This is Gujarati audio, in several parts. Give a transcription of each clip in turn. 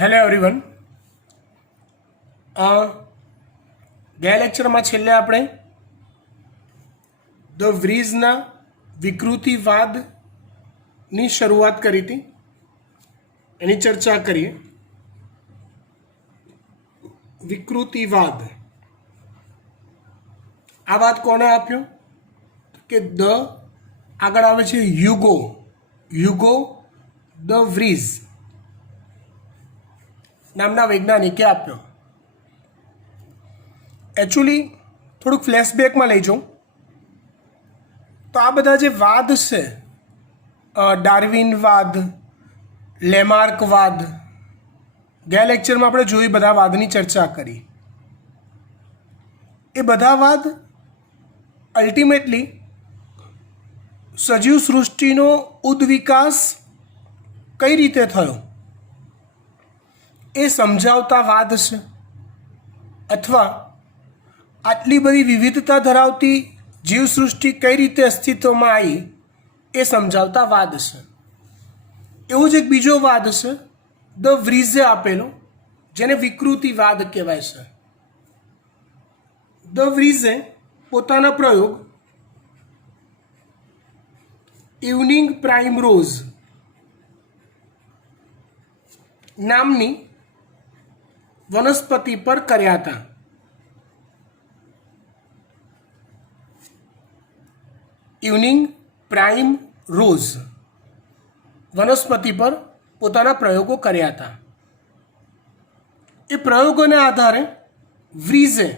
Hello everyone. ગયા લેક્ચરમાં છેલ્લે આપણે ધ વ્રીઝના વિકૃતિવાદની શરૂઆત કરી હતી, એની ચર્ચા કરીએ. વિકૃતિવાદ આ વાત કોણે આપ્યો કે ધ આગળ આવે છે યુગો ધ વ્રીઝ નામના વૈજ્ઞાનિકે આપ્યો. એકચ્યુઅલી થોડુંક ફ્લેશબેકમાં લઈ જાઉં તો આ બધા જે વાદ છે, ડાર્વિનવાદ, લેમાર્કવાદ, ગયા લેક્ચરમાં આપણે જોઈ બધા વાદની ચર્ચા કરી. એ બધા વાદ અલ્ટિમેટલી સજીવ સૃષ્ટિનો ઉદ્વિકાસ કઈ રીતે થયો એ સમજાવતા વાદ છે, અથવા આટલી બધી વિવિધતા ધરાવતી જીવસૃષ્ટિ કઈ રીતે અસ્તિત્વમાં આવી એ સમજાવતા વાદ છે. એવો જ એક બીજો વાદ છે ધ વ્રીઝે આપેલો, જેને વિકૃતિવાદ કહેવાય છે. ધ વ્રીઝે પોતાના પ્રયોગ ઇવનિંગ પ્રાઇમરોઝ નામની વનસ્પતિ પર કર્યા હતા. ઇવનિંગ પ્રાઇમ રોઝ વનસ્પતિ પર પોતાના પ્રયોગો કર્યા હતા. એ પ્રયોગોના આધારે વ્રીઝે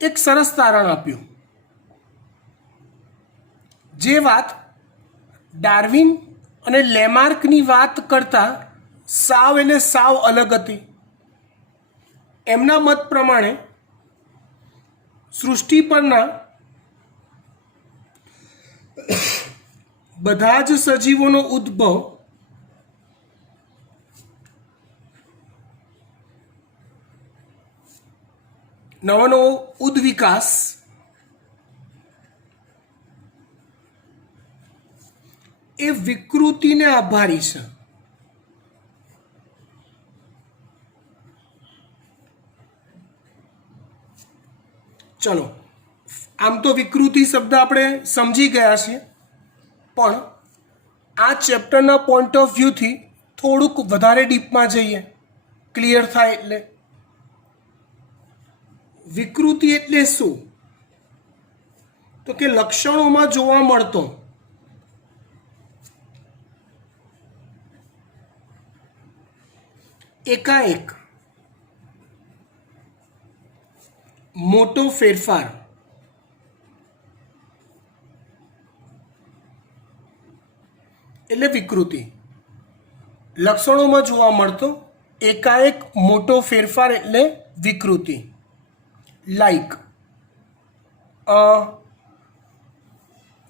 એક સરસ તારણ આપ્યું. જે વાત ડાર્વિન અને લેમાર્કની વાત કરતાં સાવ અલગ હતી. એમના મત પ્રમાણે સૃષ્ટિ પરના બધા જ સજીવોનો ઉદ્ભવ નવો ઉદ્વિકાસ એ વિકૃતિને આભારી છે. ચલો, આમ તો વિકૃતિ શબ્દ આપણે સમજી ગયા છીએ, પણ આ ચેપ્ટરના પોઈન્ટ ઓફ વ્યૂથી થોડુંક વધારે ડીપમાં જઈએ, ક્લિયર થાય. એટલે વિકૃતિ એટલે શું? તો કે લક્ષણોમાં જોવા મળતો એકાએક મોટો ફેરફાર, એટલે વિકૃતિ. લક્ષણોમાં જોવા મળતો એકાએક મોટો ફેરફાર એટલે વિકૃતિ. લાઈક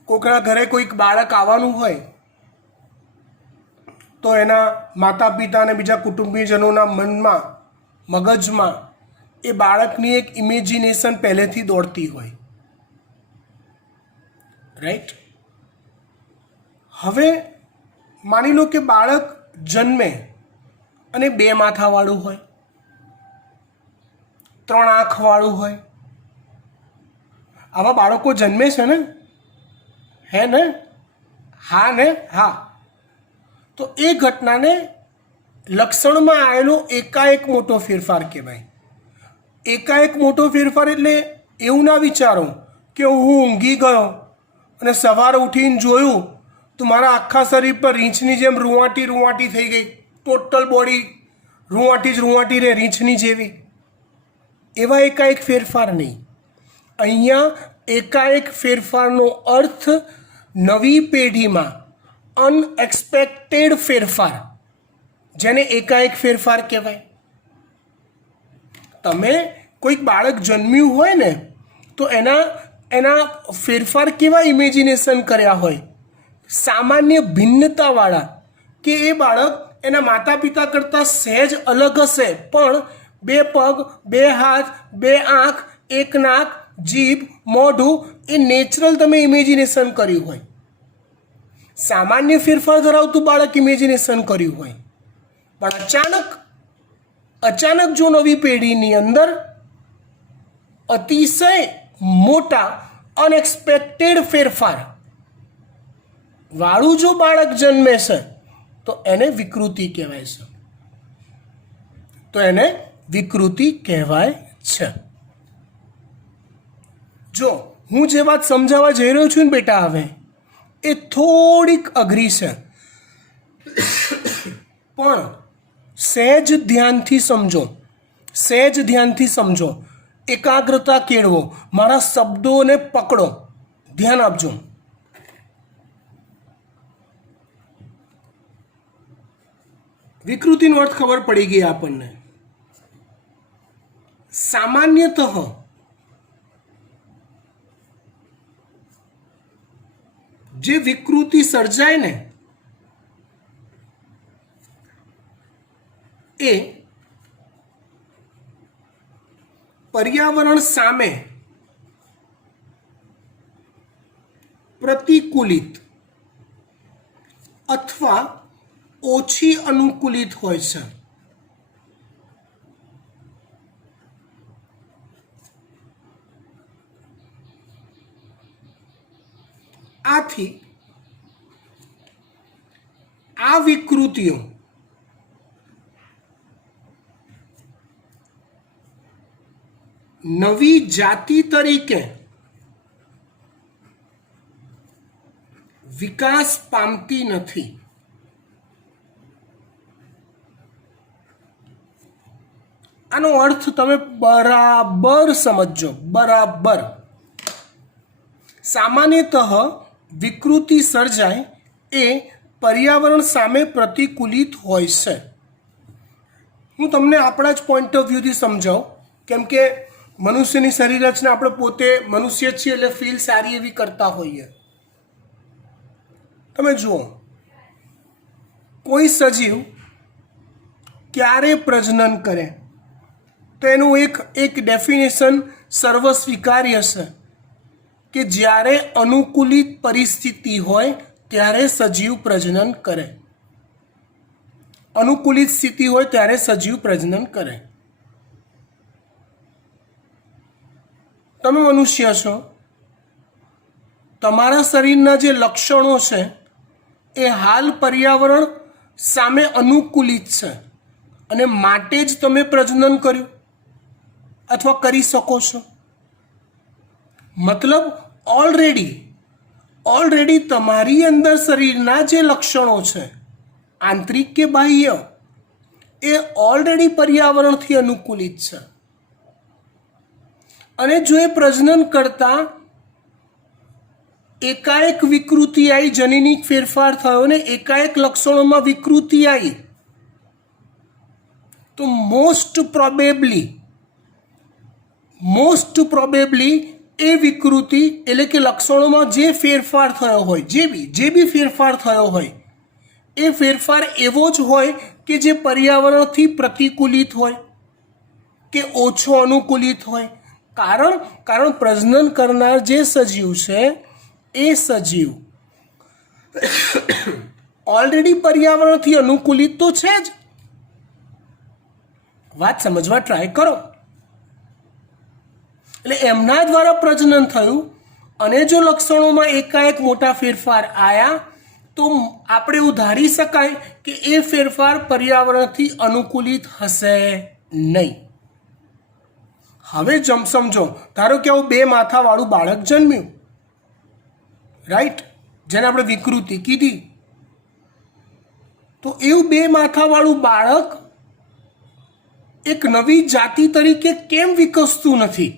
કોઈકના ઘરે કોઈક બાળક આવવાનું હોય તો એના માતા પિતા અને બીજા કુટુંબીજનોના મનમાં, મગજમાં એ બાળકની એક ઇમેજિનેશન પહેલેથી દોડતી હોય, રાઈટ? હવે માની લો કે બાળક જન્મે અને 2 માથાવાળું હોય, 3 આંખવાળું હોય. આવા બાળકો જન્મે છે ને? હે ને? હા ને? હા. તો એ ઘટનાને લક્ષણમાં આવેલો એકાએક મોટો ફેરફાર કહેવાય. એકાએક મોટો ફેરફાર એટલે એવું ના વિચારો કે હું ઊંઘી ગયો અને સવારે ઉઠીને જોયું તો મારા આખા શરીર પર રીંછની જેમ રૂંવાટી થઈ ગઈ, ટોટલ બોડી રૂંવાટી રહે રીંછની જેવી. એવા એકાએક ફેરફાર નહીં. અહીંયા એકાએક ફેરફારનો અર્થ નવી પેઢીમાં અનએક્સપેક્ટેડ ફેરફાર, જેને એકાએક ફેરફાર કહેવાય. તમે કોઈક બાળક જન્મ્યું હોય ને તો એના ફેરફાર કેવા ઇમેજિનેશન કર્યા હોય, સામાન્ય ભિન્નતાવાળા, કે એ બાળક એના માતા પિતા કરતાં સહેજ અલગ હશે, પણ 2 પગ, 2 હાથ, 2 આંખ, 1 નાક, જીભ, મોઢું, એ નેચરલ તમે ઇમેજિનેશન કર્યું હોય. સામાન્ય ફેરફાર ધરાવતું બાળક ઇમેજિનેશન કર્યું હોય, પણ અચાનક જો નવી પેઢીની અંદર અતિશય મોટા અનએક્સપેક્ટેડ ફેરફાર વાળું જો બાળક જન્મે છે તો એને વિકૃતિ કહેવાય છે. જો હું જે વાત સમજાવવા જઈ રહ્યો છું ને બેટા, હવે એ થોડીક અઘરી છે, પણ સહેજ ધ્યાનથી સમજો, એકાગ્રતા કેળવો, મારા શબ્દોને પકડો, ધ્યાન આપજો. વિકૃતિનો અર્થ ખબર પડી ગઈ આપણને. સામાન્યતઃ જે વિકૃતિ સર્જાય ને એ પર્યાવરણ સામે પ્રતિકૂલિત અથવા ઓછી અનુકૂલિત હોય છે. આથી આ વિકૃતિઓ નવી જાતિ તરીકે વિકાસ પામતી નથી. આનો અર્થ તમે બરાબર સમજો, બરાબર. સામાન્યતઃ વિકૃતિ સર્જાય એ પર્યાવરણ સામે પ્રતિકૂલિત હોય છે. હું તમને આપણા જ પોઈન્ટ ઓફ વ્યૂથી સમજાવું, કેમ કે મનુષ્યની શરીર રચના આપણે પોતે મનુષ્ય છીએ એટલે ફીલ સારી એવી કરતા હોઈએ. તમે જુઓ, કોઈ સજીવ ક્યારે પ્રજનન કરે તો એનું એક ડેફિનેશન સર્વસ્વીકાર્ય છે કે જ્યારે અનુકૂલિત પરિસ્થિતિ હોય ત્યારે સજીવ પ્રજનન કરે. અનુકૂલિત સ્થિતિ હોય ત્યારે સજીવ પ્રજનન કરે. તમે મનુષ્ય છો, તમારા શરીરના જે લક્ષણો છે એ હાલ પર્યાવરણ સામે અનુકૂલિત છે અને માટે જ તમે પ્રજનન કર્યું અથવા કરી શકો છો. મતલબ ઓલરેડી તમારી અંદર શરીરના જે લક્ષણો છે, આંતરિક કે બાહ્ય, એ ઓલરેડી પર્યાવરણથી અનુકૂલિત છે. અને જો એ પ્રજનન કરતા એકાએક વિકૃતિ આવી, જનીનિક ફેરફાર થયો ને એકાએક લક્ષણોમાં વિકૃતિ આવી, તો મોસ્ટ પ્રોબેબલી એ વિકૃતિ એટલે કે લક્ષણોમાં જે ફેરફાર થયો હોય, જે બી ફેરફાર થયો હોય, એ ફેરફાર એવો જ હોય કે જે પર્યાવરણથી પ્રતિકૂલિત હોય કે ઓછો અનુકૂલિત હોય. કારણ પ્રજનન કરનાર જે સજીવ છે એ સજીવ ઓલરેડી પર્યાવરણથી અનુકૂલિત તો છે જ. વાત સમજવા ટ્રાય કરો. એટલે એમના દ્વારા પ્રજનન થયું અને જો લક્ષણોમાં એકાએક મોટા ફેરફાર આવ્યા તો આપણે એવું ધારી શકાય કે એ ફેરફાર પર્યાવરણથી અનુકૂલિત હશે નહીં. હવે સમજો, ધારો કે આવું 2 માથાવાળું બાળક જન્મ્યું, રાઈટ, જેને આપણે વિકૃતિ કીધી. તો એવું 2 માથાવાળું બાળક એક નવી જાતિ તરીકે કેમ વિકસતું નથી?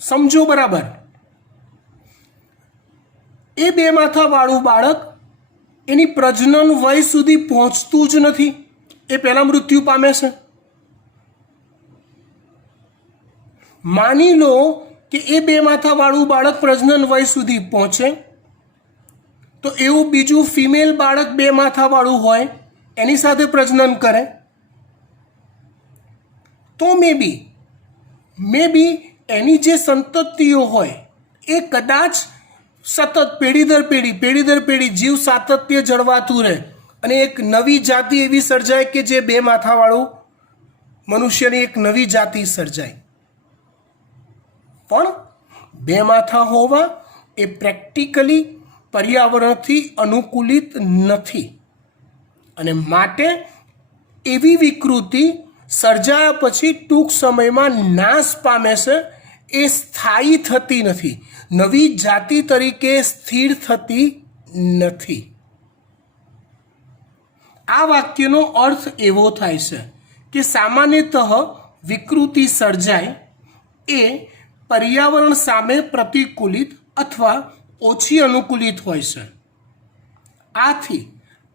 સમજો બરાબર. એ 2 માથાવાળું બાળક એની પ્રજનન વય સુધી પહોંચતું જ નથી, એ પહેલાં મૃત્યુ પામે છે. માની લો કે એ 2 માથાવાળું બાળક પ્રજનન વય સુધી પહોંચે તો એવું બીજું ફિમેલ બાળક 2 માથાવાળું હોય એની સાથે પ્રજનન કરે તો મે બી એની જે સંતતિઓ હોય એ કદાચ સતત પેઢી દર પેઢી જીવ સાતત્ય જળવાતું રહે અને એક નવી જાતિ એવી સર્જાય કે જે બે માથાવાળું મનુષ્યની એક નવી જાતિ સર્જાય. પણ બે માથા હોવા એ પ્રેક્ટિકલી પર્યાવરણથી અનુકૂલિત નથી અને માટે એવી વિકૃતિ સર્જાયા પછી ટૂંક સમયમાં નાશ પામે છે. એ સ્થાયી થતી નથી, નવી જાતિ તરીકે સ્થિર થતી નથી. આ વાક્યનો અર્થ એવો થાય છે કે સામાન્યતઃ વિકૃતિ સર્જાય એ પર્યાવરણ સામે પ્રતિકૂલિત અથવા ઓછી અનુકૂલિત હોય છે. આથી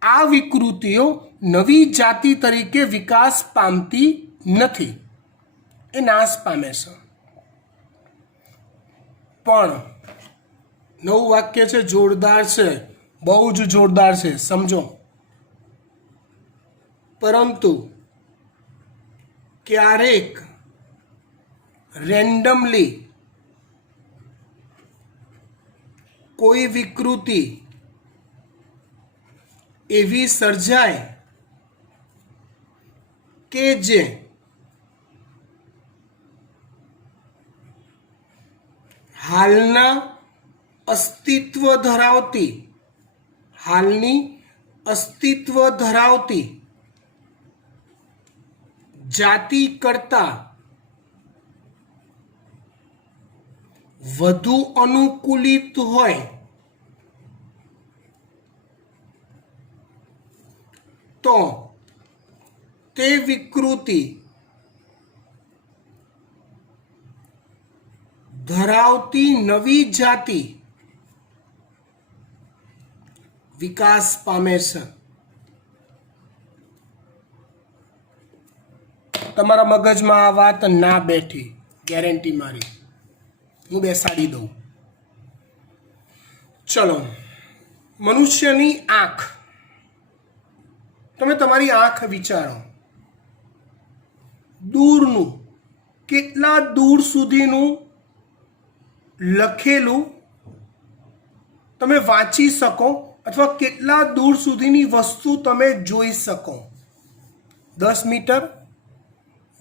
આ વિકૃતિઓ નવી જાતિ તરીકે વિકાસ પામતી નથી, એ નાશ પામે છે. પણ નવું વાક્ય છે, જોરદાર છે, બહુ જ જોરદાર છે, સમજો. પરંતુ ક્યારેક રેન્ડમલી કોઈ વિકૃતિ એવી સર્જાય કે જે હાલની અસ્તિત્વ ધરાવતી જાતિ કરતા વધુ અનુકૂલિત હોય તો તે વિકૃતિ ધરાવતી નવી જાતિ વિકાસ પામે છે. તમારા મગજમાં આ વાત ના બેઠી, ગેરંટી મારી, હું બેસાડી દઉં. ચલો, મનુષ્યની આંખ, તમે તમારી આંખ વિચારો. દૂરનું, કેટલા દૂર સુધીનું લખેલું તમે વાંચી શકો અથવા કેટલા દૂર સુધીની વસ્તુ તમે જોઈ શકો? 10 મીટર,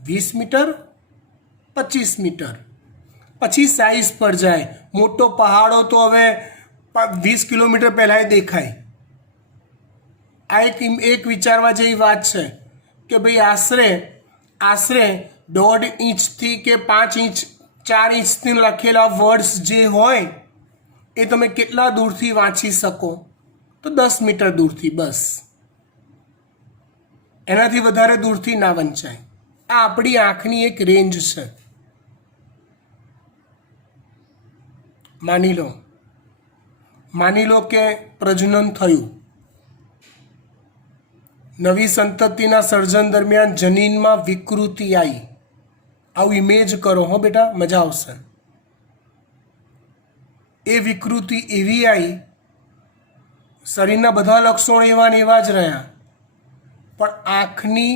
20 મીટર, 25 મીટર. પછી સાઈઝ પર જાય. મોટો પહાડો તો હવે 20 કિલોમીટર પહેલાં દેખાય. આ એક વિચારવા જેવી વાત છે કે ભાઈ આશરે 1.5 ઇંચથી કે 5 ઇંચ 4 ઇંચથી લખેલા વર્ડ્સ જે હોય એ તમે કેટલા દૂરથી વાંચી શકો? તો 10 મીટર દૂરથી, બસ. એનાથી વધારે દૂરથી ના વંચાય. આ આપણી આંખની એક રેન્જ છે. માની લો કે પ્રજનન થયું, નવી સંતતિના સર્જન દરમિયાન જનીનમાં વિકૃતિ આવી. આવું ઇમેજ કરો હો બેટા, મજા આવશે. એ વિકૃતિ એવી આવી, શરીરના બધા લક્ષણો એવા ને એવા જ રહ્યા, પણ આંખની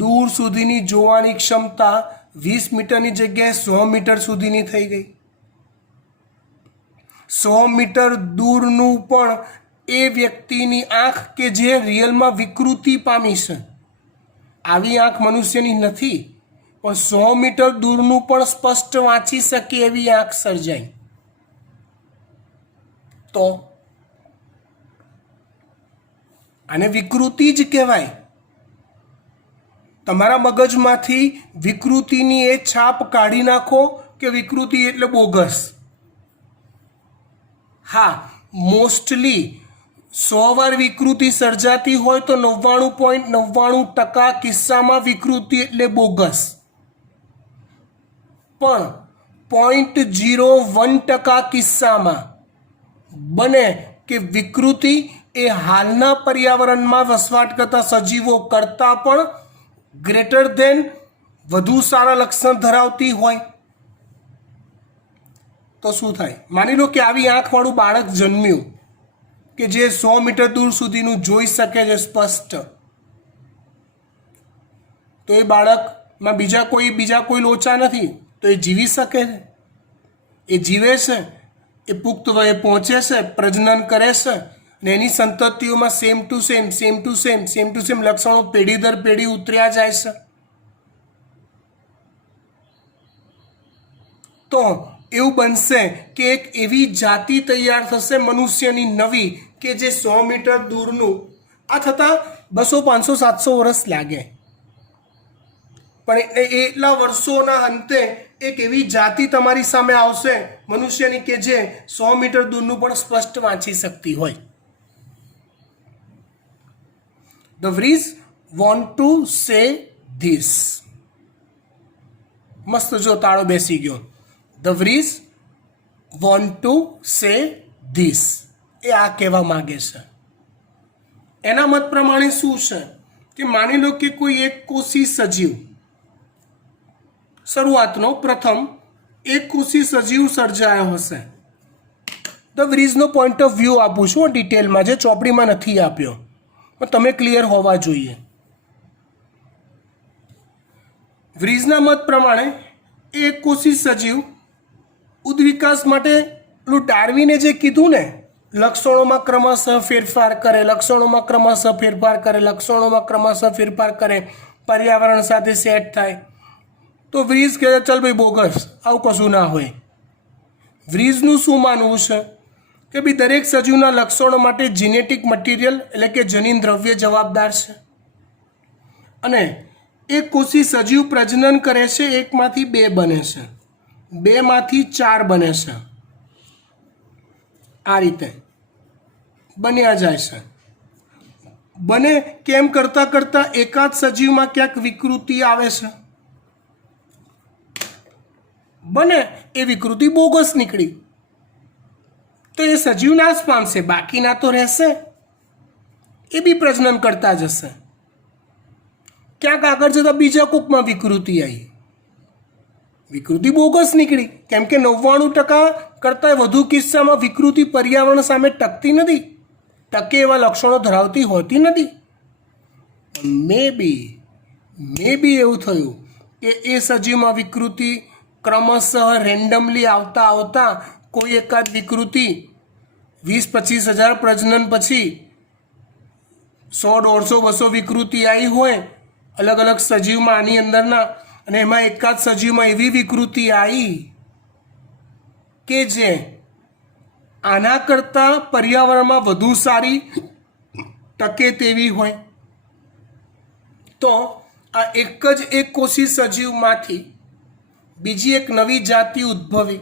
દૂર સુધીની જોવાની ક્ષમતા 20 મીટરની જગ્યાએ 100 મીટર સુધીની થઈ ગઈ. 100 મીટર દૂરનું પણ એ વ્યક્તિની આંખ કે જે રિયલમાં વિકૃતિ પામી છે. આવી આંખ મનુષ્યની નથી, પણ 100 મીટર દૂરનું પણ સ્પષ્ટ વાંચી શકે એવી આંખ સર્જાઈ. તો આને વિકૃતિ જ કહેવાય. તમારા મગજમાંથી વિકૃતિની એ છાપ કાઢી નાખો કે વિકૃતિ એટલે બોગસ. હા, મોસ્ટલી 100 વાર વિકૃતિ સર્જાતી હોય તો 99.99% કિસ્સામાં વિકૃતિ એટલે બોગસ. પણ 0.01% કિસ્સામાં બને કે વિકૃતિ એ હાલના પર્યાવરણમાં વસવાટ કરતા સજીવો કરતાં પણ ગ્રેટર ધેન વધુ સારા લક્ષણ ધરાવતી હોય. તો શું થાય? માની લો કે આવી આંખવાળું બાળક જન્મ્યું કે જે 100 મીટર દૂર સુધીનું જોઈ શકે છે સ્પષ્ટ. તો એ બાળકમાં બીજા કોઈ લોચા નથી, તો એ જીવી શકે છે. એ જીવે છે એ પુખ્ત વયે પહોંચે છે, પ્રજનન કરે છે અને એની સંતતિઓમાં સેમ ટુ સેમ લક્ષણો પેઢી દર પેઢી ઉતર્યા જાય છે. તો એવું બનશે કે એક એવી જાતિ તૈયાર થશે મનુષ્યની નવી કે જે 100 મીટર દૂરનું, આ થતાં 200 500 700 વર્ષ લાગે, પણ એટલા વર્ષોના અંતે એક એવી જાતિ તમારી સામે આવશે મનુષ્યની કે જે 100 મીટર દૂરનું પણ સ્પષ્ટ વાંચી શકતી હોય. The Vries want to say this. મસ્ત જો તાળો બેસી ગયો. The Vries want to say this. એ આ કહેવા માંગે છે. એના મત પ્રમાણે શું છે કે માની લો કે કોઈ એક કોષી સજીવ, શરૂઆતનો પ્રથમ એક કોષી સજીવ સર્જાયો હશે. ધ વ્રીઝનો પોઈન્ટ ઓફ વ્યૂ આપું છું ડિટેલમાં, જે ચોપડીમાં નથી આપ્યો, પણ તમે ક્લિયર હોવા જોઈએ. વ્રીઝના મત પ્રમાણે એક કોષી સજીવ ઉદ્વિકાસ માટે પેલું ડાર્વિને જે કીધું ને, લક્ષણોમાં ક્રમશઃ ફેરફાર કરે, પર્યાવરણ સાથે સેટ થાય. તો વ્રીઝ કહે ચાલ ભાઈ બોગસ, આવું કશું ના હોય. વ્રીઝનું શું માનવું છે કે ભાઈ દરેક સજીવના લક્ષણો માટે જીનેટિક મટીરિયલ એટલે કે જનીન દ્રવ્ય જવાબદાર છે, અને એક કોષી સજીવ પ્રજનન કરે છે, એકમાંથી 2 બને છે, 2માંથી 4 બને છે, આ રીતે બન્યા જાય છે. બને કેમ કરતાં કરતાં એકાદ સજીવમાં ક્યાંક વિકૃતિ આવે છે, બને એ વિકૃતિ બોગસ નીકળી તો એ સજીવ નાશ પામશે, બાકીના તો રહેશે, એ બી પ્રજનન કરતા જશે. ક્યાંક આગળ જતાં બીજા કોકમાં વિકૃતિ આવી, વિકૃતિ બોગસ નીકળી, કેમ કે 99% કરતાં વધુ કિસ્સામાં વિકૃતિ પર્યાવરણ સામે ટકતી નથી, ટકે એવા લક્ષણો ધરાવતી હોતી નથી. મે બી એવું થયું કે એ સજીવમાં વિકૃતિ ક્રમશઃ રેન્ડમલી આવતા કોઈ એકાદ વિકૃતિ 20-25 હજાર પ્રજનન પછી 100, 150, 200 વિકૃતિ આવી હોય અલગ અલગ સજીવમાં આની અંદરના, અને એમાં એકાદ સજીવમાં એવી વિકૃતિ આવી કે જે આના કરતાં પર્યાવરણમાં વધુ સારી ટકે તેવી હોય, તો આ એક જ એક કોષી સજીવમાંથી બીજી એક નવી જાતિ ઉદ્ભવી.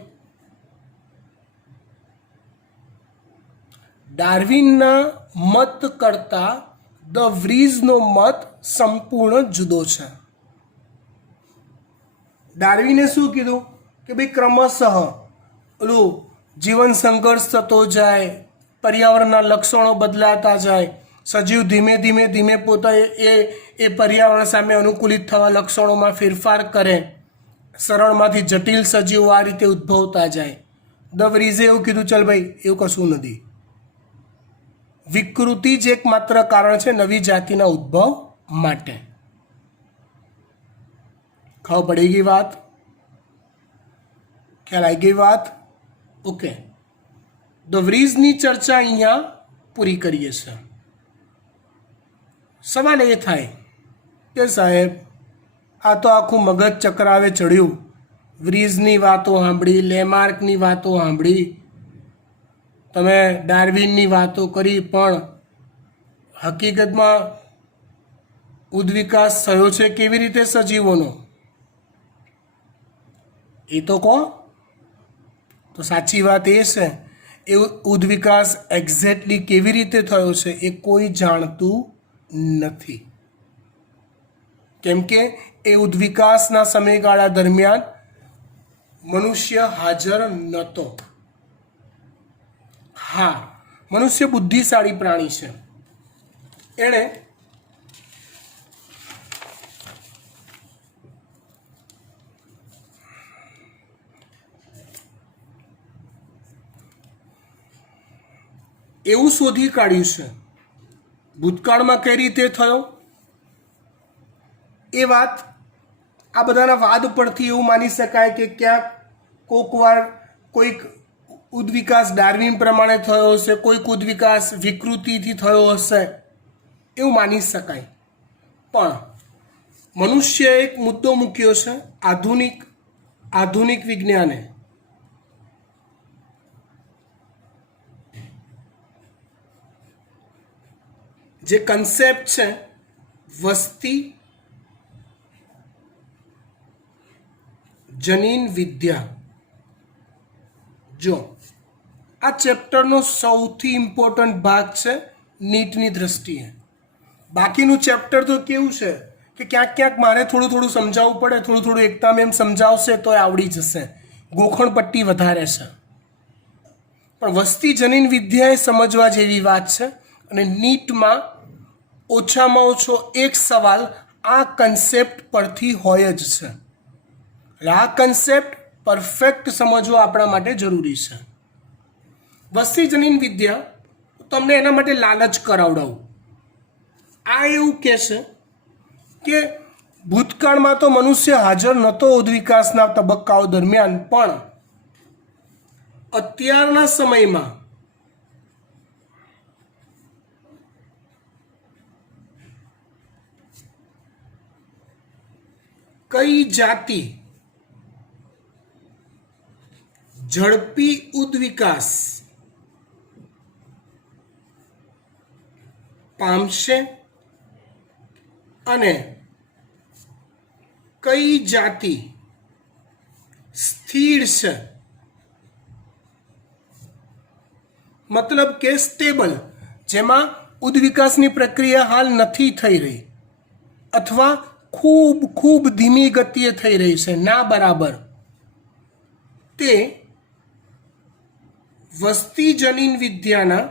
ડાર્વિનના મત કરતાં ધ વ્રીઝનો મત સંપૂર્ણ જુદો છે. ડાર્વિને શું કીધું કે ભાઈ ક્રમશઃ ઓલું જીવન સંઘર્ષ થતો જાય, પર્યાવરણના લક્ષણો બદલાતા જાય, સજીવ ધીમે ધીમે પોતે એ પર્યાવરણ સામે અનુકૂલિત થવા લક્ષણોમાં ફેરફાર કરે, સરળમાંથી જટિલ સજીવો આ રીતે ઉદ્ભવતા જાય. ધ વ્રીઝે એવું કીધું ચાલ ભાઈ એવું કશું નથી, વિકૃતિ જ એકમાત્ર કારણ છે નવી જાતિના ઉદ્ભવ માટે. ખબર પડી ગઈ વાત? ખ્યાલ આવી ગઈ વાત? ઓકે, ધ વ્રીઝની ચર્ચા અહીંયા પૂરી કરીએ છીએ. સવાલ એ થાય કે સાહેબ આ તો આખું મગજ ચક્રાવે ચડ્યું, વ્રીઝની વાતો સાંભળી, લેમાર્કની વાતો સાંભળી, તમે ડાર્વિનની વાતો કરી, પણ હકીકતમાં ઉદ્વિકાસ થયો છે કેવી રીતે સજીવોનો એ તો કહો. તો સાચી વાત એ છે એ ઉદ્વિકાસ એક્ઝેક્ટલી કેવી રીતે થયો છે એ કોઈ જાણતું નથી, કેમ કે એ ઉદ્વિકાસના સમયગાળા દરમિયાન મનુષ્ય હાજર નહોતો. હા, મનુષ્ય બુદ્ધિશાળી પ્રાણી છે, એણે એવું શોધી કાઢ્યું છે ભૂતકાળમાં કઈ રીતે થયો. એ વાત આ બધાના વાદ પરથી એવું માની શકાય કે ક્યાંક કોઈક વાર કોઈક ઉદ્વિકાસ ડાર્વિન પ્રમાણે થયો હશે, કોઈક ઉદ્વિકાસ વિકૃતિથી થયો હશે, એવું માની શકાય. પણ મનુષ્યએ એક મુદ્દો મૂક્યો છે. આધુનિક વિજ્ઞાને જે કન્સેપ્ટ છે વસ્તી જનીન વિદ્યા, જો આ ચેપ્ટરનો સૌથી ઇમ્પોર્ટન્ટ ભાગ છે નીટની દ્રષ્ટિએ. બાકીનું ચેપ્ટર તો કેવું છે કે ક્યાંક ક્યાંક મારે થોડું થોડું સમજાવવું પડે, થોડું થોડું એકતા મેમ સમજાવશે તો આવડી જશે, ગોખણપટ્ટી વધારે છે. પણ વસ્તી જનીન વિદ્યા એ સમજવા જેવી વાત છે. અને નીટમાં ઓછામાં ઓછો એક સવાલ આ કન્સેપ્ટ પરથી હોય જ છે. એટલે આ કન્સેપ્ટ પરફેક્ટ સમજવો આપણા માટે જરૂરી છે. વસ્તી જનીન વિદ્યા તમને એના માટે લાલચ કરાવડાવું. આ એવું કહેશે કે ભૂતકાળમાં તો મનુષ્ય હાજર નહોતો ઉદ્વિકાસના તબક્કાઓ દરમિયાન, પણ અત્યારના સમયમાં કઈ જાતિ ઝડપી ઉદ્વિકાસ પામશે અને કઈ જાતિ સ્થિર છે, મતલબ કે સ્ટેબલ, જેમાં ઉદ્વિકાસની પ્રક્રિયા હાલ નથી થઈ રહી અથવા ખૂબ ખૂબ ધીમી ગતિએ થઈ રહી છે, ના બરાબર, તે વસ્તી જનીન વિદ્યાના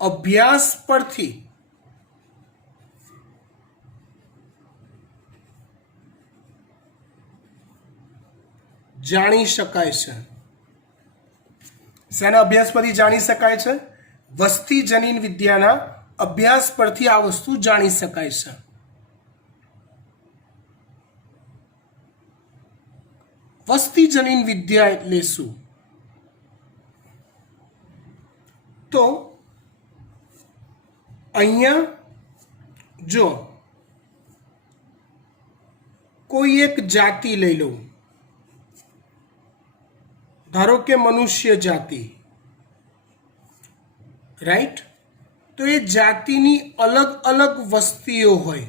અભ્યાસ પરથી જાણી શકાય છે. શેના અભ્યાસ પરથી જાણી શકાય છે? વસ્તી જનીન વિદ્યાના અભ્યાસ પરથી આ વસ્તુ જાણી શકાય છે. વસ્તી જનીન વિદ્યા એટલે શું? તો અહીંયા જો કોઈ એક જાતિ લઈ લઉં, ધારો કે મનુષ્ય જાતિ, રાઈટ? તો એ જાતિની અલગ અલગ વસ્તીઓ હોય.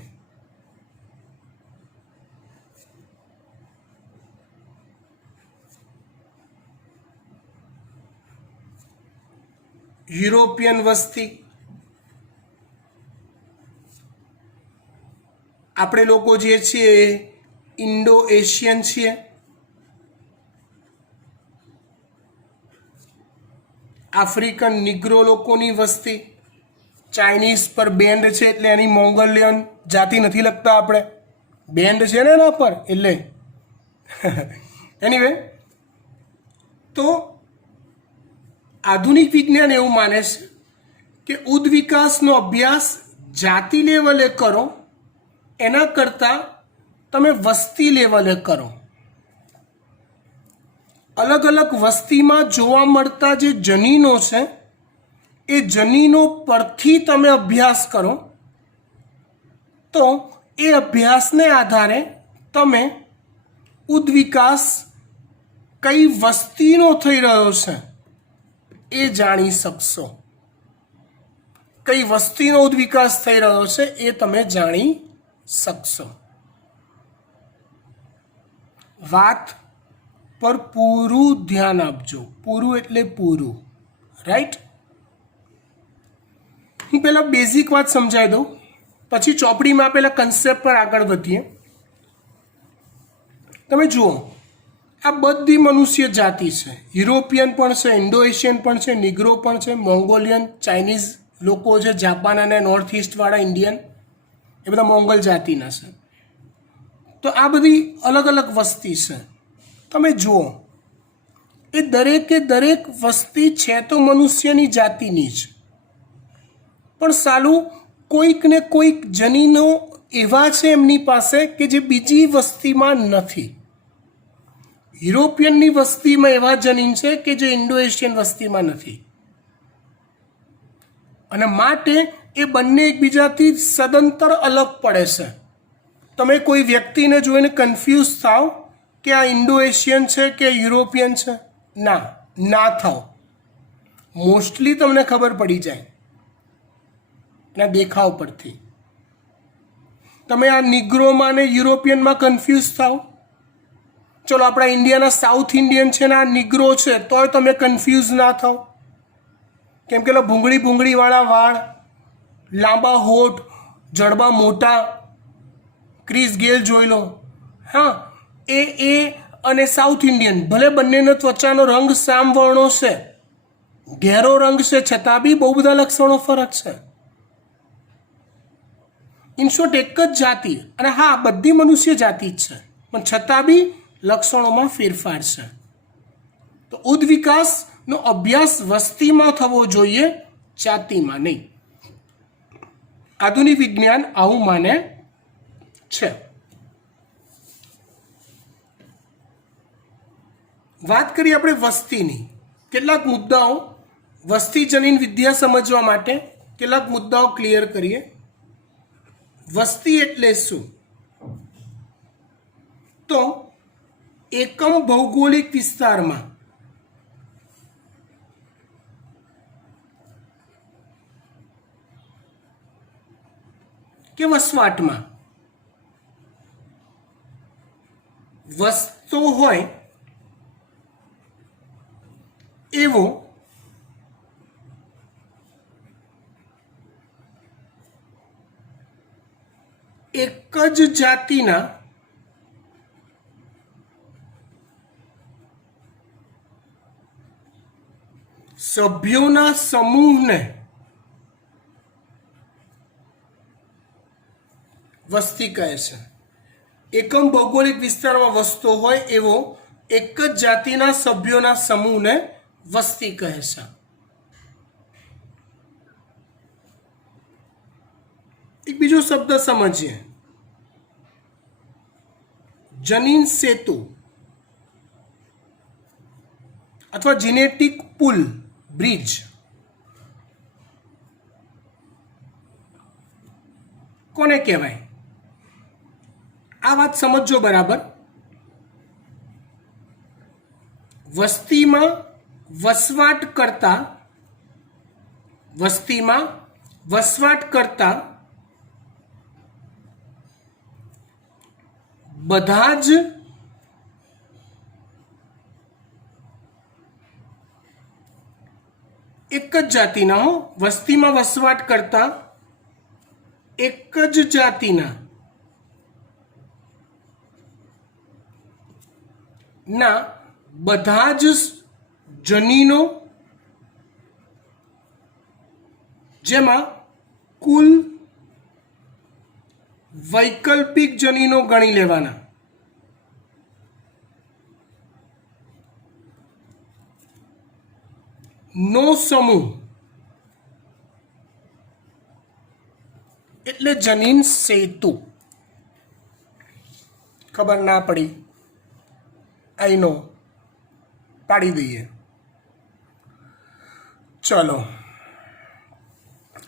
યુરોપિયન વસ્તી, આપણે લોકો જે છીએ ઇન્ડો એશિયન છીએ, આફ્રિકન નિગ્રો લોકોની વસ્તી, ચાઇનીઝ પર બેન્ડ છે એટલે એની મોંગોલિયન જાતિ નથી લખતા આપણે, બેન્ડ છે ને એના પર એટલે એનીવે. તો આધુનિક વિજ્ઞાન એવું માને છે કે ઉદ્વિકાસનો અભ્યાસ જાતિ લેવલે કરો એના કરતાં તમે વસ્તી લેવલે કરો. અલગ અલગ વસ્તીમાં જોવા મળતા જે જનીનો છે એ જનીનો પરથી તમે અભ્યાસ કરો તો એ અભ્યાસને આધારે તમે ઉદ્વિકાસ કઈ વસ્તીનો થઈ રહ્યો છે એ જાણી શકશો. કઈ વસ્તીનો ઉદ્વિકાસ થઈ રહ્યો છે એ તમે જાણી શકશો. વાત પર પૂરું ધ્યાન આપજો. પૂરું એટલે પૂરું, રાઈટ? હું પહેલાં બેઝિક વાત સમજાવી દઉં, પછી ચોપડીમાં આપેલા કન્સેપ્ટ પર આગળ વધીએ. તમે જુઓ, આ બધી મનુષ્ય જાતિ છે. યુરોપિયન પણ છે, ઇન્ડો એશિયન પણ છે, નિગ્રો પણ છે, મોંગોલિયન, ચાઇનીઝ લોકો છે, જાપાન અને નોર્થ ઇસ્ટવાળા ઇન્ડિયન, એ બધા મોંગોલ જાતિના છે. તો આ બધી અલગ અલગ વસ્તી છે. તમે જુઓ, એ દરેકે દરેક વસ્તી છે તો મનુષ્યની જાતિની જ, પણ સાલું કોઈક ને કોઈક જનીનો એવા છે એમની પાસે કે જે બીજી વસ્તીમાં નથી. યુરોપિયનની વસ્તીમાં એવા જનીન છે કે જે ઇન્ડો એશિયન વસ્તીમાં નથી, અને માટે એ બંને એકબીજાથી સદંતર અલગ પડે છે. તમે કોઈ વ્યક્તિને જોઈને કન્ફ્યુઝ થાવ કે આ ઇન્ડો એશિયન છે કે યુરોપિયન છે? ના થાવ. મોસ્ટલી તમને ખબર પડી જાય એના દેખાવ પરથી. તમે આ નિગ્રોમાં ને યુરોપિયનમાં કન્ફ્યુઝ થાવ. ચલો આપણા ઇન્ડિયાના સાઉથ ઇન્ડિયન છે ને આ નિગ્રો છે, તોય તમે કન્ફ્યુઝ ના થાવ, કેમ કે ભૂંગળીવાળા વાળ, લાંબા હોઠ, જડબા મોટા. ક્રિસ ગેલ જોઈ લો. હા, એ અને સાઉથ ઇન્ડિયન, ભલે બંનેનો ત્વચાનો રંગ સામ વર્ણો છે, ઘેરો રંગ છે, છતાં બી બહુ બધા લક્ષણો ફરક છે. ઇન શોર્ટ એક જ જાતિ, અને હા બધી મનુષ્ય જાતિ જ છે, પણ છતાં બી લક્ષણોમાં ફેરફાર છે. તો ઉદ્વિકાસનો અભ્યાસ વસ્તીમાં થવો જોઈએ, જાતિમાં નહીં. આધુનિક વિજ્ઞાન આવું માને છે. વાત કરીએ આપણે વસ્તીની. કેટલાક મુદ્દાઓ, વસ્તી જનીન વિદ્યા સમજવા માટે કેટલાક મુદ્દાઓ ક્લિયર કરીએ. વસ્તી એટલે શું? તો એકમ ભૌગોલિક વિસ્તારમાં કે વસવાટમાં વસતો હોય એવો એક જ જાતિના સભ્યોના સમૂહને વસ્તી કહે છે. એકમ ભૌગોલિક વિસ્તારમાં વસતો હોય એવો એક જ જાતિના સભ્યોના સમૂહને વસ્તી કહે છે. એક બીજો શબ્દ સમજીએ, જનીન સેતુ અથવા જીનેટિક પુલ, બ્રિજ. કોને કહેવાય? આ વાત સમજો બરાબર. વસ્તીમાં વસવાટ કરતા બધા જ એક જ જાતિના, વસ્તીમાં વસવાટ કરતા એક જ જાતિના ના બધા જ જનીનો, જેમાં કુલ વૈકલ્પિક જનીનો ગણી લેવાના. નો સમૂહ એટલે જનીન સેતુ. ખબર ના પડી, આઈ નો, પાડી દઈએ. ચલો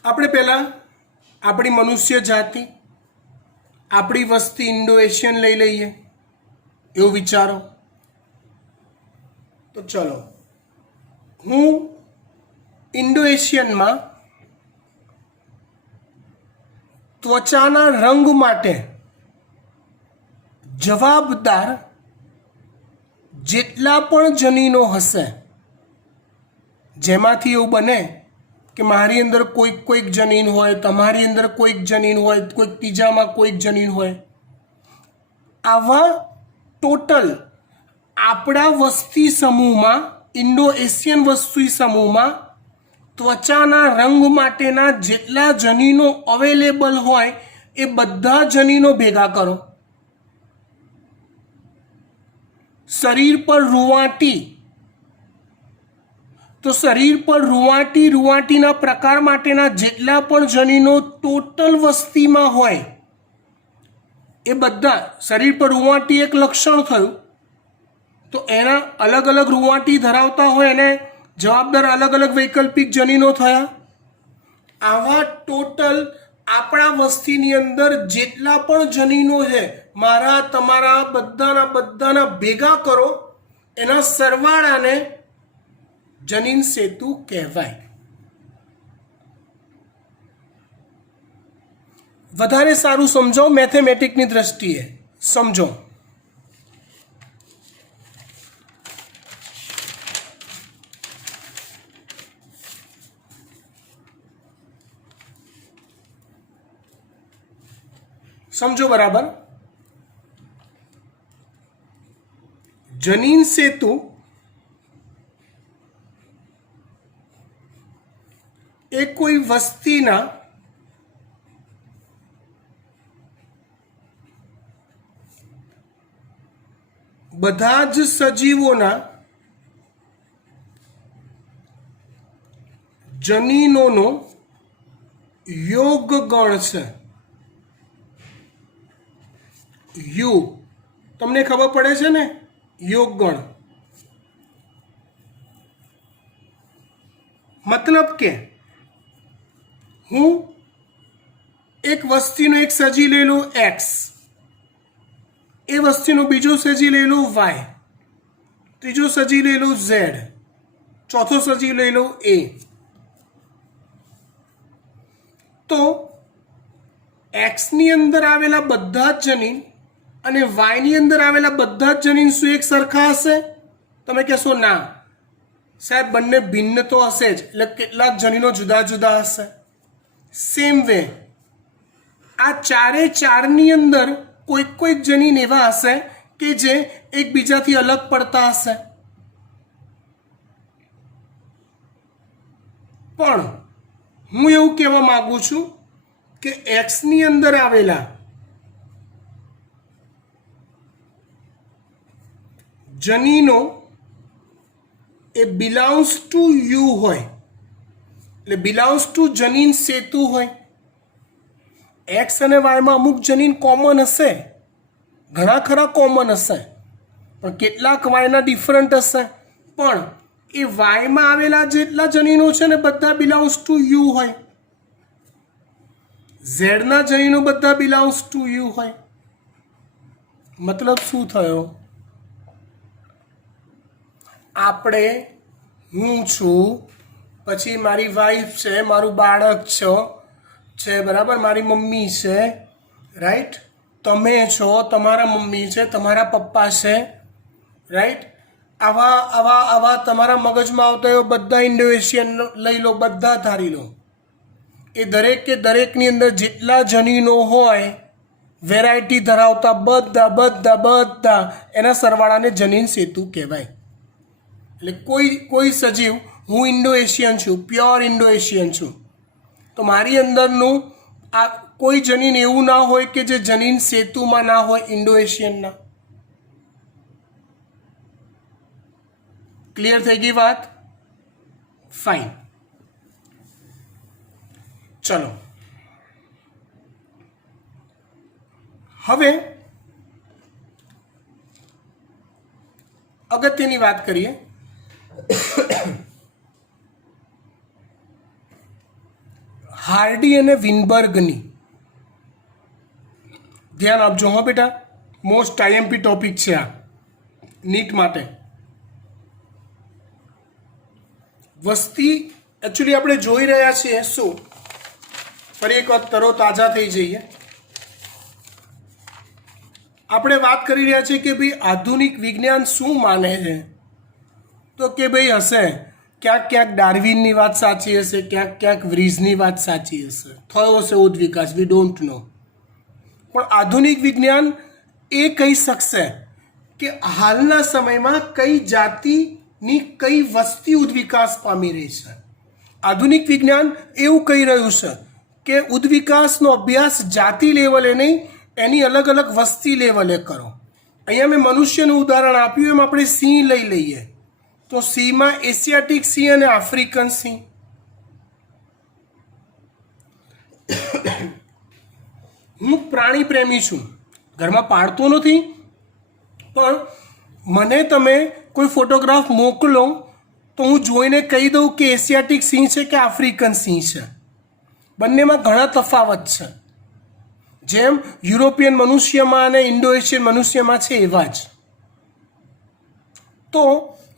આપણે પહેલાં આપણી મનુષ્ય જાતિ, આપણી વસ્તી ઇન્ડો એશિયન લઈ લઈએ, એવું વિચારો. તો ચલો, હું ઇન્ડો એશિયનમાં ત્વચાના રંગ માટે જવાબદાર જેટલા પણ જનીનો હશે, જેમાંથી એવું બને કે મારી અંદર કોઈક જનીન હોય, તમારી અંદર કોઈક જનીન હોય, કોઈક ત્રીજામાં કોઈક જનીન હોય, આવા ટોટલ આપણા વસ્તી સમૂહમાં, ઇન્ડો એશિયન વસ્તી સમૂહમાં ત્વચાના રંગ માટેના જેટલા જનીનો અવેલેબલ હોય એ બધા જનીનો ભેગા કરો. શરીર પર રૂંવાટી, તો શરીર પર રૂંવાટીના પ્રકાર માટેના જેટલા પણ જનીનો ટોટલ વસ્તીમાં હોય એ બધા. શરીર પર રૂંવાટી એક લક્ષણ થયું, તો એના અલગ અલગ રૂંવાટી ધરાવતા હોય એને જવાબદાર અલગ અલગ વૈકલ્પિક જનીનો થયા. આવા ટોટલ આપણા વસ્તીની અંદર જેટલા પણ જનીનો છે, મારા તમારા બધાના ભેગા કરો, એના સરવાળાને જનીન સેતુ કહેવાય. વધારે સારું સમજો મેથેમેટિકની દ્રષ્ટિએ સમજો. સમજો બરાબર. જનીન સેતુ એ કોઈ વસ્તીના બધા જ સજીવોના જનીનોનો યોગ ગણ છે. યુ તમને ખબર પડે છે ને, યોગ ગણ મતલબ કે હું એક વસ્તીનો એક સજી લઈ લઉં એક્સ, એ વસ્તીનો બીજો સજી લઈ લઉં વાય, ત્રીજો સજી લઈ લઉં ઝેડ, ચોથો સજી લઈ લઉં એ. તો એક્સની અંદર આવેલા બધા જ જનીન અને વાયની અંદર આવેલા બધા જ જનીન શું એક સરખા હશે? તમે કહેશો ના સાહેબ, બંને ભિન્ન તો હશે જ, એટલે કેટલાક જનીનો જુદા જુદા હશે. સેમ વે આ ચારે ચારની અંદર કોઈક જનીન એવા હશે કે જે એકબીજાથી અલગ પડતા હશે. પણ હું એવું કહેવા માંગુ છું કે એક્સની અંદર આવેલા જનીનો એ બિલોંગ્સ ટુ યુ હોય, એટલે બિલોંગ્સ ટુ જનીન સેતુ હોય. એક્સ અને વાયમાં અમુક જનીન કોમન હશે, ઘણા ખરા કોમન હશે, પણ કેટલાક વાયના ડિફરન્ટ હશે. પણ એ વાયમાં આવેલા જેટલા જનીનો છે ને બધા બિલોંગ્સ ટુ યુ હોય. ઝેડના જનીનો બધા બિલોંગ્સ ટુ યુ હોય. મતલબ શું થયો? આપણે, હું છું, પછી મારી વાઈફ છે, મારું બાળક છે બરાબર, મારી મમ્મી છે, રાઈટ, તમે છો, તમારા મમ્મી છે, તમારા પપ્પા છે, રાઈટ. આવા તમારા મગજમાં આવતા એવા બધા ઇન્ડો એશિયન લઈ લો, બધા ધારી લો. એ દરેકની અંદર જેટલા જનીનો હોય, વેરાયટી ધરાવતા બધા એના સરવાળાને જનીન સેતુ કહેવાય. એટલે કોઈ સજીવ, હું ઇન્ડો એશિયન છું, પ્યોર ઇન્ડો એશિયન છું, તો મારી અંદરનું આ કોઈ જનીન એવું ના હોય કે જે જનીન સેતુમાં ના હોય ઇન્ડો એશિયનના. ક્લિયર થઈ ગઈ વાત? ફાઇન. ચલો હવે અગત્યની વાત કરીએ. હાર્ડી અને વિનબર્ગની, ધ્યાન આપજો હો બેટા, મોસ્ટ આઈએમપી ટોપિક છે આ નીટ માટે. વસ્તી એકચ્યુઅલી આપણે જોઈ રહ્યા છીએ શું, ફરી એક વખત તરો તાજા થઈ જઈએ. આપણે વાત કરી રહ્યા છીએ કે ભાઈ આધુનિક વિજ્ઞાન શું માને છે, તો કે ભાઈ હશે ક્યાંક ડાર્વિનની વાત સાચી હશે, ક્યાંક વ્રીઝની વાત સાચી હશે, થયો હશે ઉદ્વિકાસ, વી ડોન્ટ નો. પણ આધુનિક વિજ્ઞાન એ કહી શકશે કે હાલના સમયમાં કઈ જાતિની કઈ વસ્તી ઉદ્વિકાસ પામી રહી છે. આધુનિક વિજ્ઞાન એવું કહી રહ્યું છે કે ઉદ્વિકાસનો અભ્યાસ જાતિ લેવલે નહીં, એની અલગ અલગ વસ્તી લેવલે કરો. અહીંયા મેં મનુષ્યનું ઉદાહરણ આપ્યું, એમ આપણે સિંહ લઈ લઈએ તો સિંહમાં એશિયાટિક સિંહ અને આફ્રિકન સિંહ. હું પ્રાણી પ્રેમી છું, ઘરમાં પાળતો નથી, પણ મને તમે કોઈ ફોટોગ્રાફ મોકલો તો હું જોઈને કહી દઉં કે એશિયાટિક સિંહ છે કે આફ્રિકન સિંહ છે. બંનેમાં ઘણા તફાવત છે. જેમ યુરોપિયન મનુષ્યમાં અને ઇન્ડો એશિયન મનુષ્યમાં છે એવા જ. તો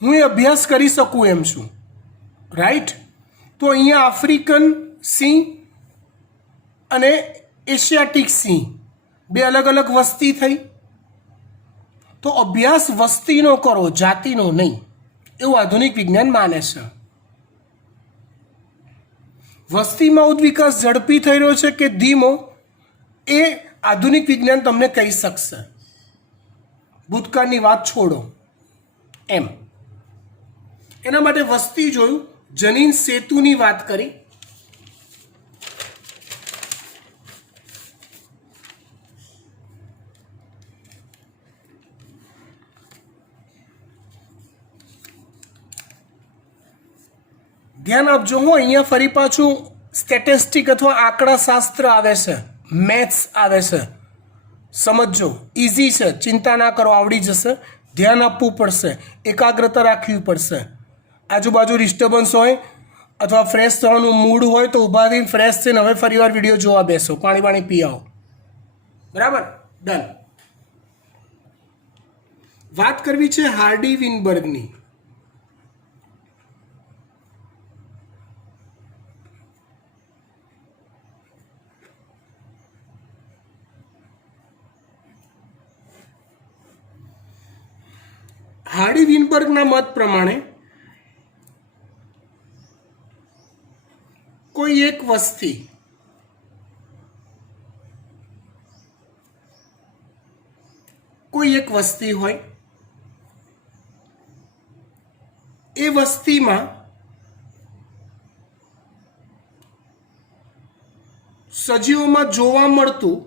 હું એ અભ્યાસ કરી શકું એમ છું, રાઈટ. તો અહીંયા આફ્રિકન સિંહ અને એશિયાટિક સિંહ બે અલગ અલગ વસ્તી થઈ. તો અભ્યાસ વસ્તીનો કરો, જાતિનો નહીં, એવું આધુનિક વિજ્ઞાન માને છે. વસ્તીમાં ઉદ્વિકાસ ઝડપી થઈ રહ્યો છે કે ધીમો, એ આધુનિક વિજ્ઞાન તમને કહી શકશે. ભૂતકાળની વાત છોડો એમ. એના માટે વસ્તી જોયું, જનીન સેતુની વાત કરી. ધ્યાન આપજો હો, અહીંયા ફરી પાછું સ્ટેટિસ્ટિક અથવા આંકડાશાસ્ત્ર આવે છે, મેથ્સ આવે છે. સમજો, ઇઝી છે, ચિંતા ના કરો, આવડી જશે. ધ્યાન આપવું પડશે, એકાગ્રતા રાખવી પડશે. આજુબાજુ ડિસ્ટર્બન્સ હોય અથવા ફ્રેશ થવાનું મૂડ હોય તો ઊભા થઈને ફ્રેશ થઈને હવે ફરીવાર વિડીયો જોવા બેસો, પાણી પી આવો. બરાબર, ડન. વાત કરવી છે હાર્ડી વિનબર્ગની. હાર્ડી વિનબર્ગના મત પ્રમાણે કોઈ એક વસ્તી હોય, એ વસ્તીમાં સજીવોમાં જોવા મળતું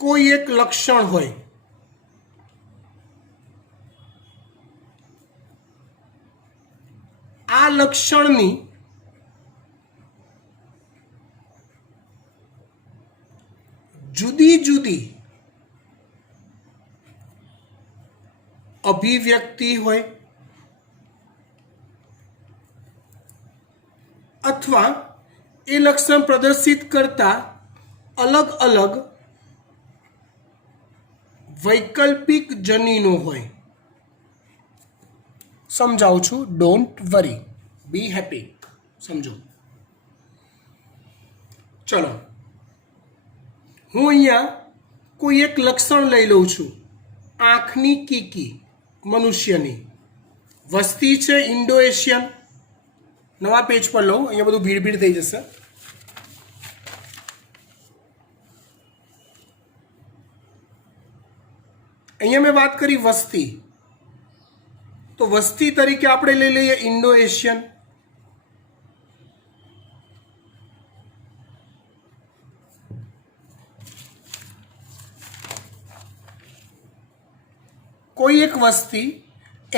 કોઈ એક લક્ષણ હોય. આ લક્ષણની જુદી જુદી અભિવ્યક્તિ હોય અથવા એ લક્ષણ પ્રદર્શિત કરતા અલગ અલગ વૈકલ્પિક જનીનો હોય. સમજાવું છું, ડોન્ટ વરી, બી હેપી. સમજો. ચલો, હું અહીંયા કોઈ એક લક્ષણ લઈ લઉં છું. આંખની કીકી મનુષ્યની. વસ્તી છે ઇન્ડો એશિયન. નવા પેજ પર લઉં, અહીંયા બધું ભીડ થઈ જશે. અહીંયા મેં વાત કરી વસ્તી, તો વસ્તી તરીકે આપણે લઈ લઈએ ઇન્ડો એશિયન. કોઈ એક વસ્તી,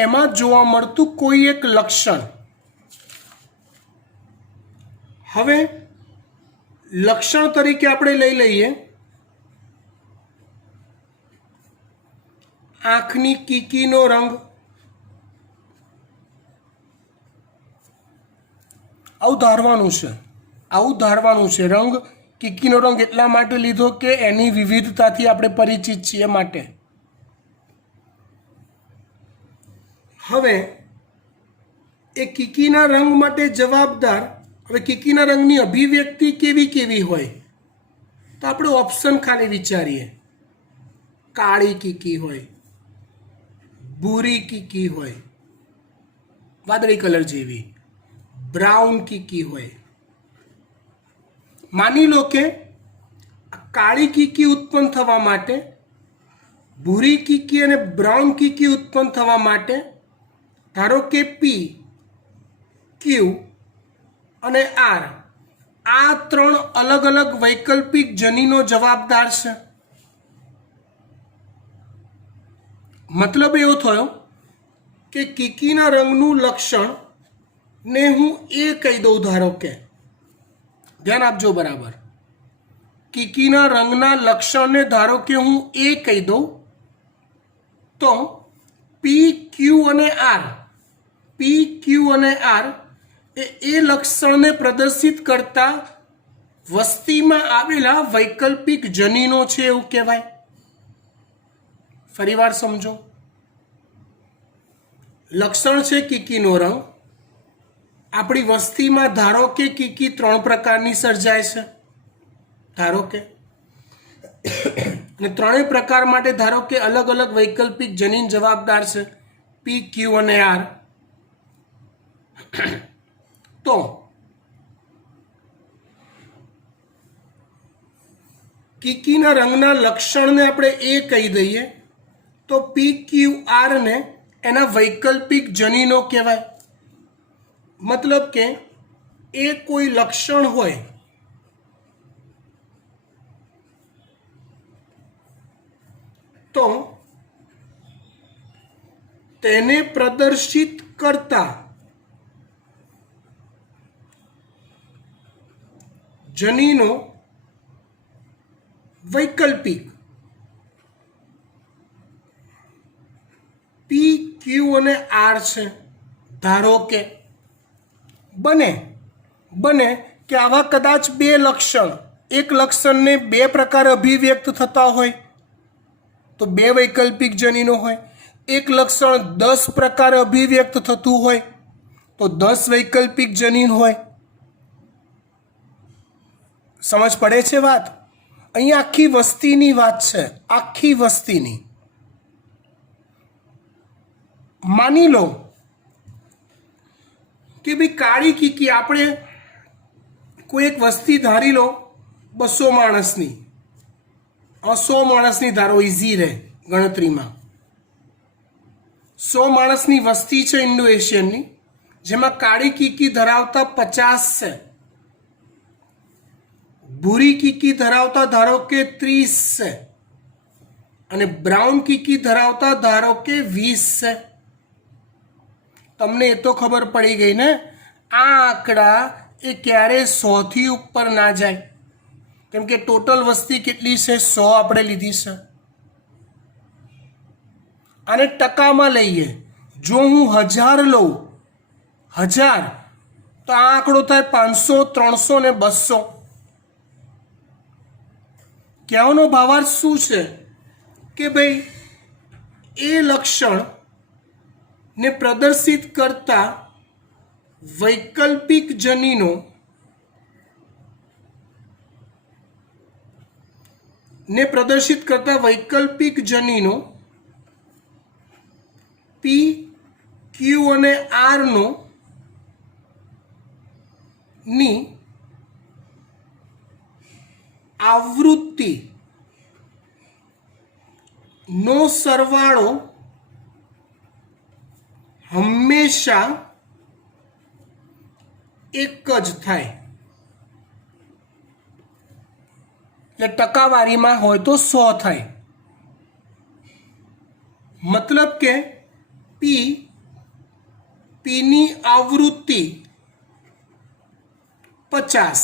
એમાં જોવા મળતું કોઈ એક લક્ષણ. હવે લક્ષણ તરીકે આપણે લઈ લઈએ આંખની કીકીનો રંગ. આવું ધારવાનું છે. રંગ, કીકીનો રંગ એટલા માટે લીધો કે એની વિવિધતાથી આપણે પરિચિત છીએ માટે. હવે એ કીકીના રંગ માટે જવાબદાર, હવે કીકીના રંગની અભિવ્યક્તિ કેવી હોય તો આપણે ઓપ્શન ખાલી વિચારીએ. કાળી કીકી હોય, ભૂરી કીકી હોય, વાદળી કલર જેવી, બ્રાઉન કીકી હોય. માની લો કે કાળી કીકી ઉત્પન્ન થવા માટે, ભૂરી કીકી અને બ્રાઉન કીકી ઉત્પન્ન થવા માટે ધારો કે પી, ક્યુ અને આર, આ ત્રણ અલગ અલગ વૈકલ્પિક જનીનો જવાબદાર છે. મતલબ એવો થયો કે કીકીના રંગનું લક્ષણ ને હું એ કહી દઉં. ધારો કે, ધ્યાન આપજો બરાબર, કીકીના રંગના લક્ષણને ધારો કે હું એ કહી દઉં તો પી ક્યુ અને આર એ લક્ષણને પ્રદર્શિત કરતા વસ્તીમાં આવેલા વૈકલ્પિક જનીનો છે એવું કહેવાય. ફરીવાર સમજો. લક્ષણ છે કીકીનો રંગ. આપણી વસ્તીમાં ધારો કે કીકી 3 પ્રકારની સર્જાય છે, ધારો કે, અને 3 પ્રકાર માટે ધારો કે અલગ અલગ વૈકલ્પિક જનીન જવાબદાર છે, પી ક્યુ અને આર. તો કીકીના રંગના લક્ષણને આપણે એ કહી દઈએ તો પી ક્યુ આર ને એના વૈકલ્પિક જનીનો કહેવાય. મતલબ કે એ કોઈ લક્ષણ હોય તો તેને પ્રદર્શિત કરતા જનીનો વૈકલ્પિક પી ક્યુ અને આર છે. ધારો કે બને કે આવા કદાચ 2 લક્ષણ, એક લક્ષણને 2 પ્રકાર અભિવ્યક્ત થતા હોય તો 2 વૈકલ્પિક જનીનો હોય, એક લક્ષણ 10 પ્રકાર અભિવ્યક્ત થતું હોય તો 10 વૈકલ્પિક જનીન હોય. સમજ પડે છે વાત? અહીંયા આખી વસ્તીની વાત છે, આખી વસ્તીની. માની લો કે ભાઈ કાળી કીકી, આપણે કોઈ એક વસ્તી ધારી લો 200 માણસની, 100 માણસની ધારો, ઇઝી રહે ગણતરીમાં. 100 માણસની વસ્તી છે ઇન્ડો એશિયનની, જેમાં કાળી કીકી ધરાવતા 50 છે, ભૂરી કીકી ધરાવતા ધારો કે 30 છે, અને બ્રાઉન કીકી ધરાવતા ધારો કે 20 છે. તમને એ તો ખબર પડી ગઈ ને, આ આંકડા એ ક્યારે 100 થી ઉપર ના જાય, કેમ કે ટોટલ વસ્તી કેટલી છે? 100 આપણે લીધી છે. અને ટકામાં લઈએ, જો હું 1000 લઉં, 1000, તો આ આંકડો થાય 500, 300 ને 200. કહેવાનો ભાવાર્થ શું છે કે ભાઈ એ લક્ષણ ને પ્રદર્શિત કરતા વૈકલ્પિક જનીનો પી ક્યુ અને આર ની આવૃત્તિ નો સરવાળો હંમેશા એક જ થાય. એટલે ટકાવારીમાં હોય તો 100 થાય. મતલબ કે પીની આવૃત્તિ 50,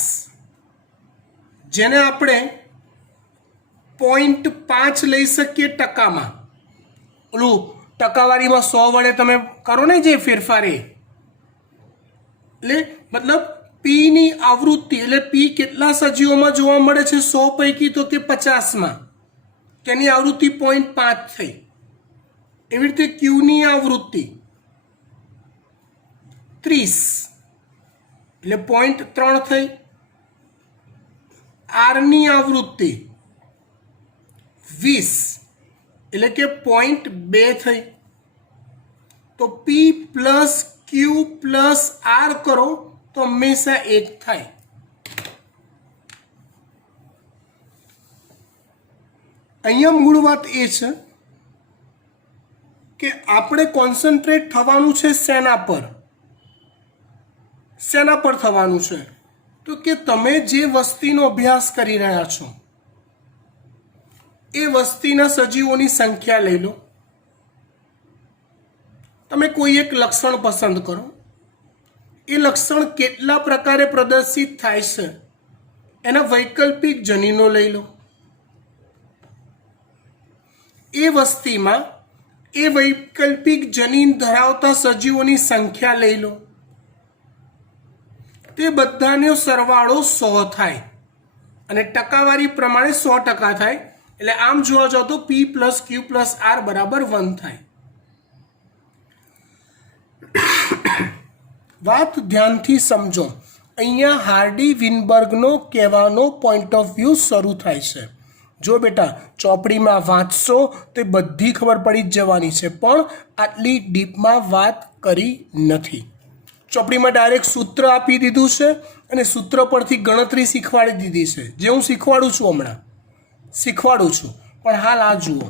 જેને આપણે 0.5 લઈ શકીએ ટકામાં. ઓલું ટકાવારીમાં 100 વડે તમે કરો ને જે ફેરફાર, એટલે મતલબ પીની આવૃત્તિ, એટલે પી કેટલા સજીવોમાં જોવા મળે છે 100 પૈકી? તો કે 50માં, તેની આવૃત્તિ 0.5 થઈ. એવી રીતે ક્યુની આવૃત્તિ 30, એટલે 0.3 થઈ. આરની આવૃત્તિ 20, એટલે કે 0.2 થઈ. તો પી પ્લસ ક્યુ પ્લસ આર કરો તો હંમેશા 1 થાય. અહીંયા મૂળ વાત એ છે કે આપણે કોન્સન્ટ્રેટ થવાનું છે શેના પર થવાનું છે? તો કે તમે જે વસ્તીનો અભ્યાસ કરી રહ્યા છો એ વસ્તીના સજીવોની સંખ્યા લઈ લો. તમે કોઈ એક લક્ષણ પસંદ કરો, એ લક્ષણ કેટલા પ્રકારે પ્રદર્શિત થાય છે એના વૈકલ્પિક જનીનો લઈ લો. એ વસ્તીમાં એ વૈકલ્પિક જનીન ધરાવતા સજીવોની સંખ્યા લઈ લો. તે બધાનો સરવાળો 100 થાય અને ટકાવારી પ્રમાણે 100% થાય. એટલે આમ જોવા જાવ તો P + Q + R = 1 થાય. વાત ધ્યાનથી સમજો. અહીંયા હાર્ડી વિનબર્ગનો કહેવાનો પોઈન્ટ ઓફ વ્યૂ શરૂ થાય છે. જો બેટા ચોપડીમાં વાંચશો તો બધી ખબર પડી જ જવાની છે, પણ આટલી ડીપમાં વાત કરી નથી. ચોપડીમાં ડાયરેક્ટ સૂત્ર આપી દીધું છે અને સૂત્ર પરથી ગણતરી શીખવાડી દીધી છે, જે હું શીખવાડું છું, હમણાં શીખવાડું છું. પણ હાલ આ જુઓ,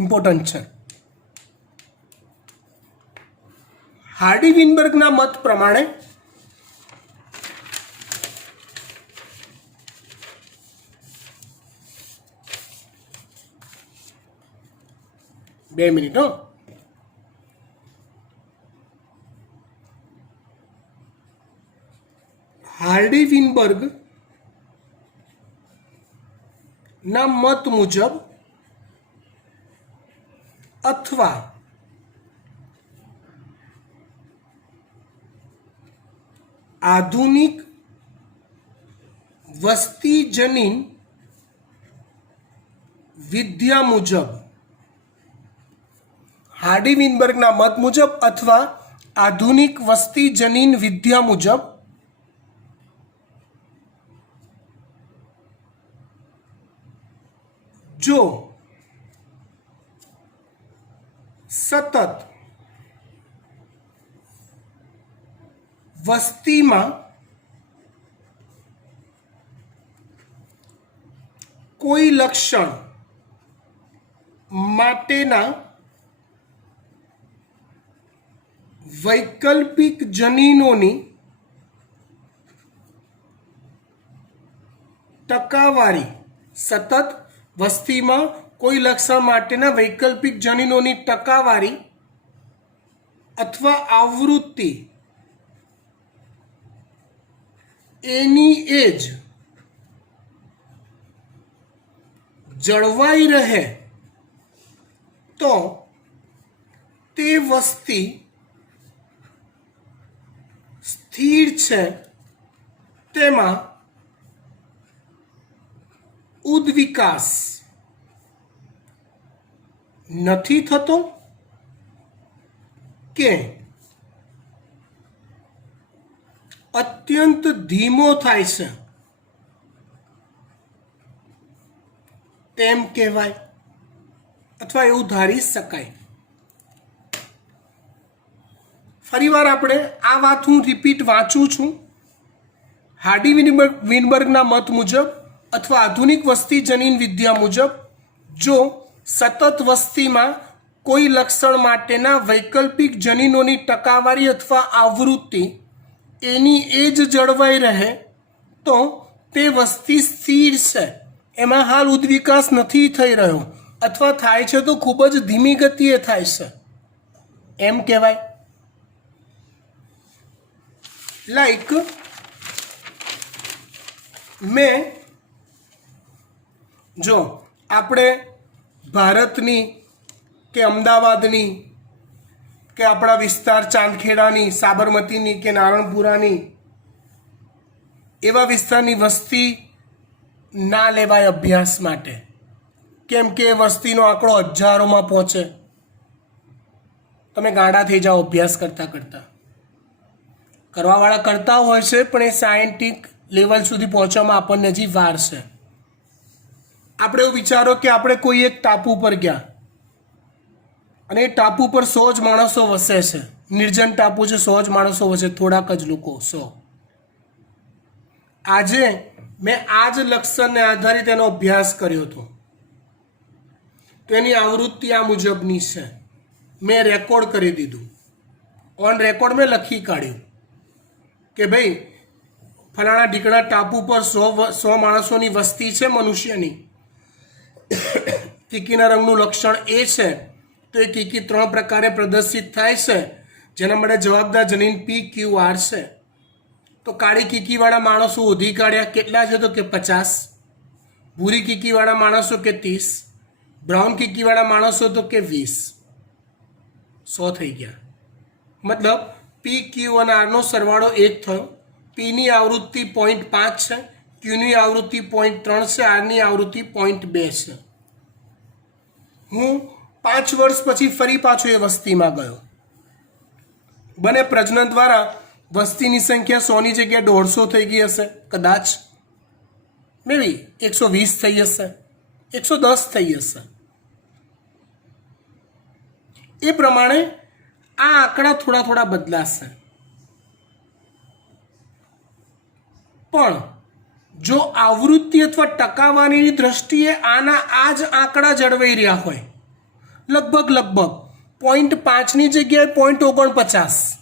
ઇમ્પોર્ટન્ટ છે. હાર્ડી વિનબર્ગના મત પ્રમાણે બે મિનિટ હો. હાર્ડી વિનબર્ગ ના મત મુજબ અથવા આધુનિક વસ્તી જનીન વિદ્યા મુજબ, હાર્ડી વિનબર્ગના મત મુજબ અથવા આધુનિક વસ્તી જનીન વિદ્યા મુજબ જો સતત વસ્તીમાં કોઈ લક્ષણ માટેના વૈકલ્પિક જનીનોની ટકાવારી, સતત વસ્તીમાં કોઈ લક્ષણ માટેના વૈકલ્પિક જનીનોની ટકાવારી અથવા આવૃત્તિ એની એજ જળવાઈ રહે તો તે વસ્તી સ્થિર છે, તેમાં ઉદ્વિકાસ નથી થતો કે અત્યંત ધીમો થાય છે તેમ કહેવાય, અથવા એવું ધારી શકાય. ફરીવાર આપણે આ વાત હું રિપીટ વાંચું છું. હાર્ડી વિનબર્ગના મત મુજબ અથવા આધુનિક વસ્તી જનીન વિદ્યા મુજબ જો સતત વસ્તીમાં કોઈ લક્ષણ માટેના વૈકલ્પિક જનીનોની ટકાવારી અથવા આવૃત્તિ એની એજ જળવાઈ રહે તો તે વસ્તી સ્થિર છે, એમાં હાલ ઉદ્વિકાસ નથી થઈ રહ્યો, અથવા થાય છે તો ખૂબ જ ધીમી ગતિએ થાય છે એમ કહેવાય. લાઈક મેં જો આપણે ભારતની કે અમદાવાદની કે આપણા વિસ્તાર ચાંદખેડાની, સાબરમતીની કે નારણપુરાની એવા વિસ્તારની વસ્તી ના લેવાય અભ્યાસ માટે, કેમ કે વસ્તીનો આંકડો હજારોમાં પહોંચે. તમે ગાંડા થઈ જાઓ અભ્યાસ કરતાં કરતાં. કરવાવાળા કરતા હોય છે, પણ એ સાયન્ટિફિક લેવલ સુધી પહોંચવામાં આપણને હજી વાર છે. આપણે એવું વિચારો કે આપણે કોઈ એક ટાપુ પર ગયા અને એ ટાપુ પર 100 જ માણસો વસે છે, નિર્જન ટાપુ છે, 100 જ માણસો વસે, થોડાક જ લોકો 100. આજે મેં આ જ લક્ષણને આધારે તેનો અભ્યાસ કર્યો હતો, તો એની આવૃત્તિ આ મુજબની છે. મેં રેકોર્ડ કરી દીધું, ઓન રેકોર્ડ મેં લખી કાઢ્યું કે ભાઈ ફલાણા ઢીકણા ટાપુ પર 100 માણસોની વસ્તી છે મનુષ્યની. કીકીના રંગનું લક્ષણ એ છે તો એ કીકી 3 પ્રકારે પ્રદર્શિત થાય છે, જેના માટે જવાબદાર જનીન PQR છે. તો કાળી કીકીવાળા માણસો શોધી કાઢ્યા, કેટલા છે? તો કે 50. ભૂરી કીકીવાળા માણસો કે 30. બ્રાઉન કીકીવાળા માણસો તો કે 20. 100 થઈ ગયા. મતલબ પી ક્યુ અને આરનો સરવાળો 1 થયો. પીની આવૃત્તિ 0.5 છે, ક્યુની આવૃત્તિ 0.3 છે, આરની આવૃત્તિ 0.2 છે. હું 5 વર્ષ પછી ફરી પાછો એ વસ્તીમાં ગયો. બને પ્રજનન દ્વારા વસ્તીની સંખ્યા 100ની જગ્યાએ 150 થઈ ગઈ હશે, કદાચ મે બી 120 થઈ હશે, 110 થઈ હશે. એ પ્રમાણે આ આંકડા થોડા થોડા બદલાશે. પણ જો આવૃત્તિ અથવા ટકાવારીની દ્રષ્ટિએ આના આ જ આંકડા જળવાઈ રહ્યા હોય, લગભગ 0.5ની જગ્યાએ 0.49,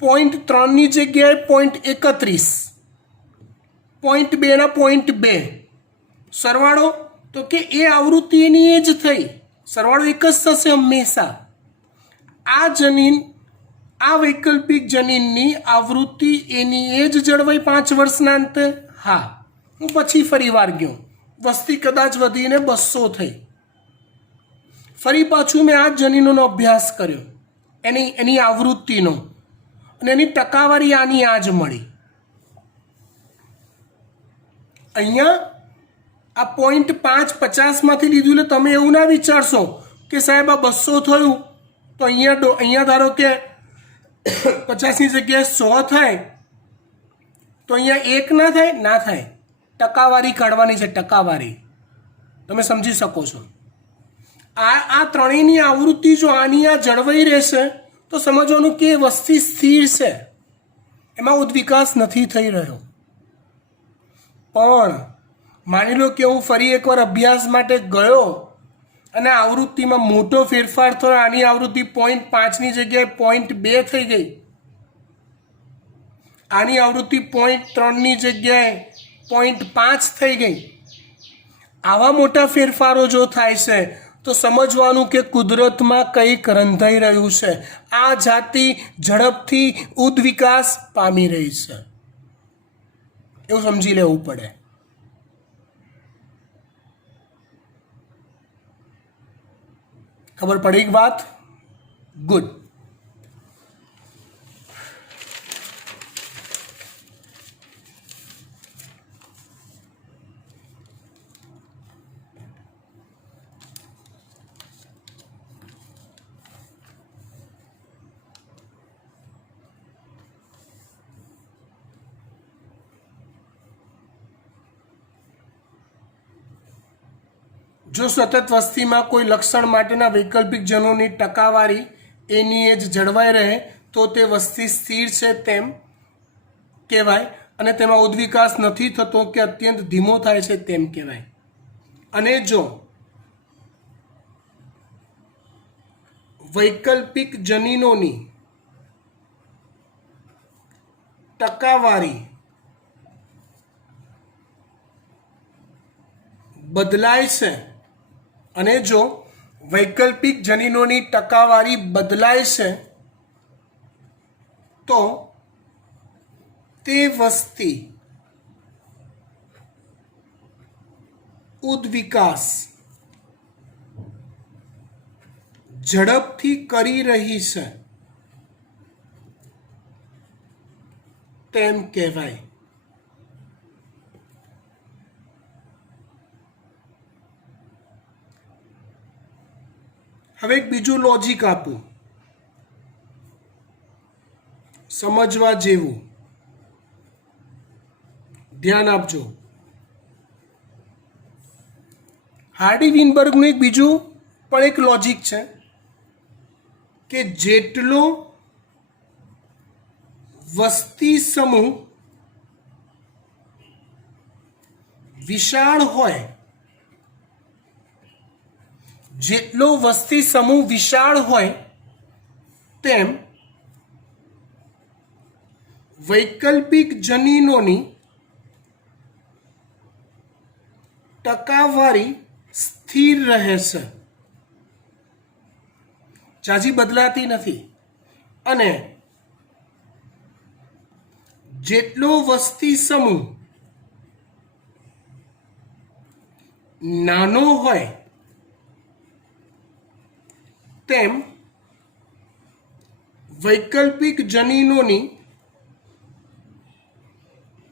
0.3ની જગ્યાએ 0.31, 0.2ના 0.2, સરવાળો તો કે એ આવૃત્તિ એની એ જ થઈ, સરવાળો એક જ થશે હંમેશા. આ જનીન, આ વૈકલ્પિક જનીનની આવૃત્તિ એની એ જ જળવાઈ 5 વર્ષના અંતે. હા, હું પછી ફરી વાર ગયો, વસ્તી કદાચ વધીને 200 થઈ. ફરી પાછું મેં આ જનીનોનો અભ્યાસ કર્યો, એની આવૃત્તિનો, અને એની ટકાવારી આની આ જ મળી. અહીંયા આ 0.5 50માંથી લીધું, એટલે તમે એવું ના વિચારશો કે સાહેબ આ 200 થયું તો અહીંયા ધારો કે 50ની જગ્યાએ 100 થાય તો અહીંયા 1 ના થાય, ના થાય. ટકાવારી કાઢવાની છે, ટકાવારી. તમે સમજી શકો છો. આ ત્રણેયની આવૃત્તિ જો આની આ જળવાઈ રહેશે તો સમજવાનું કે વસ્તી સ્થિર છે, એમાં ઉદ્વિકાસ નથી થઈ રહ્યો. પણ માની લો કે હું ફરી એકવાર અભ્યાસ માટે ગયો અને આવૃત્તિમાં મોટો ફેરફાર થયો, આની આવૃત્તિ 0.5ની જગ્યાએ 0.2 થઈ ગઈ, આની આવૃત્તિ 0.3ની જગ્યાએ 0.5 થઈ ગઈ. આવા મોટા ફેરફારો જો થાય છે તો સમજવાનું કે કુદરતમાં કંઈક રંધાઈ રહ્યું છે. આ જાતિ ઝડપથી ઉદ્વિકાસ પામી રહી છે, એવું સમજી લેવું પડે. ખબર પડી વાત? ગુડ. જો સતત વસ્તીમાં કોઈ લક્ષણ માટેના વૈકલ્પિક જનોની ટકાવારી એની એ જ જળવાઈ રહે તો તે વસ્તી સ્થિર છે તેમ કહેવાય, અને તેમાં ઉદ્વિકાસ નથી થતો કે અત્યંત ધીમો થાય છે તેમ કહેવાય. અને જો વૈકલ્પિક જનીનોની ટકાવારી બદલાય છે, અને જો વૈકલ્પિક જનીનોની ટકાવારી બદલાય છે તો તે વસ્તી ઉદ્વિકાસ ઝડપથી કરી રહી છે તેમ કહેવાય. હવે એક બીજું લોજિક આપું, સમજવા જેવું, ધ્યાન આપજો. હાર્ડી વિનબર્ગનું એક બીજું પણ એક લોજિક છે કે જેટલો વસ્તી સમૂહ વિશાળ હોય, જેટલો વસ્તી સમૂહ વિશાળ હોય તેમ વૈકલ્પિક જનીનોની ટકાવારી સ્થિર રહે છે, ઝાઝી બદલાતી નથી. અને જેટલો વસ્તી સમૂહ નાનો હોય તેમ વૈકલ્પિક જનીનોની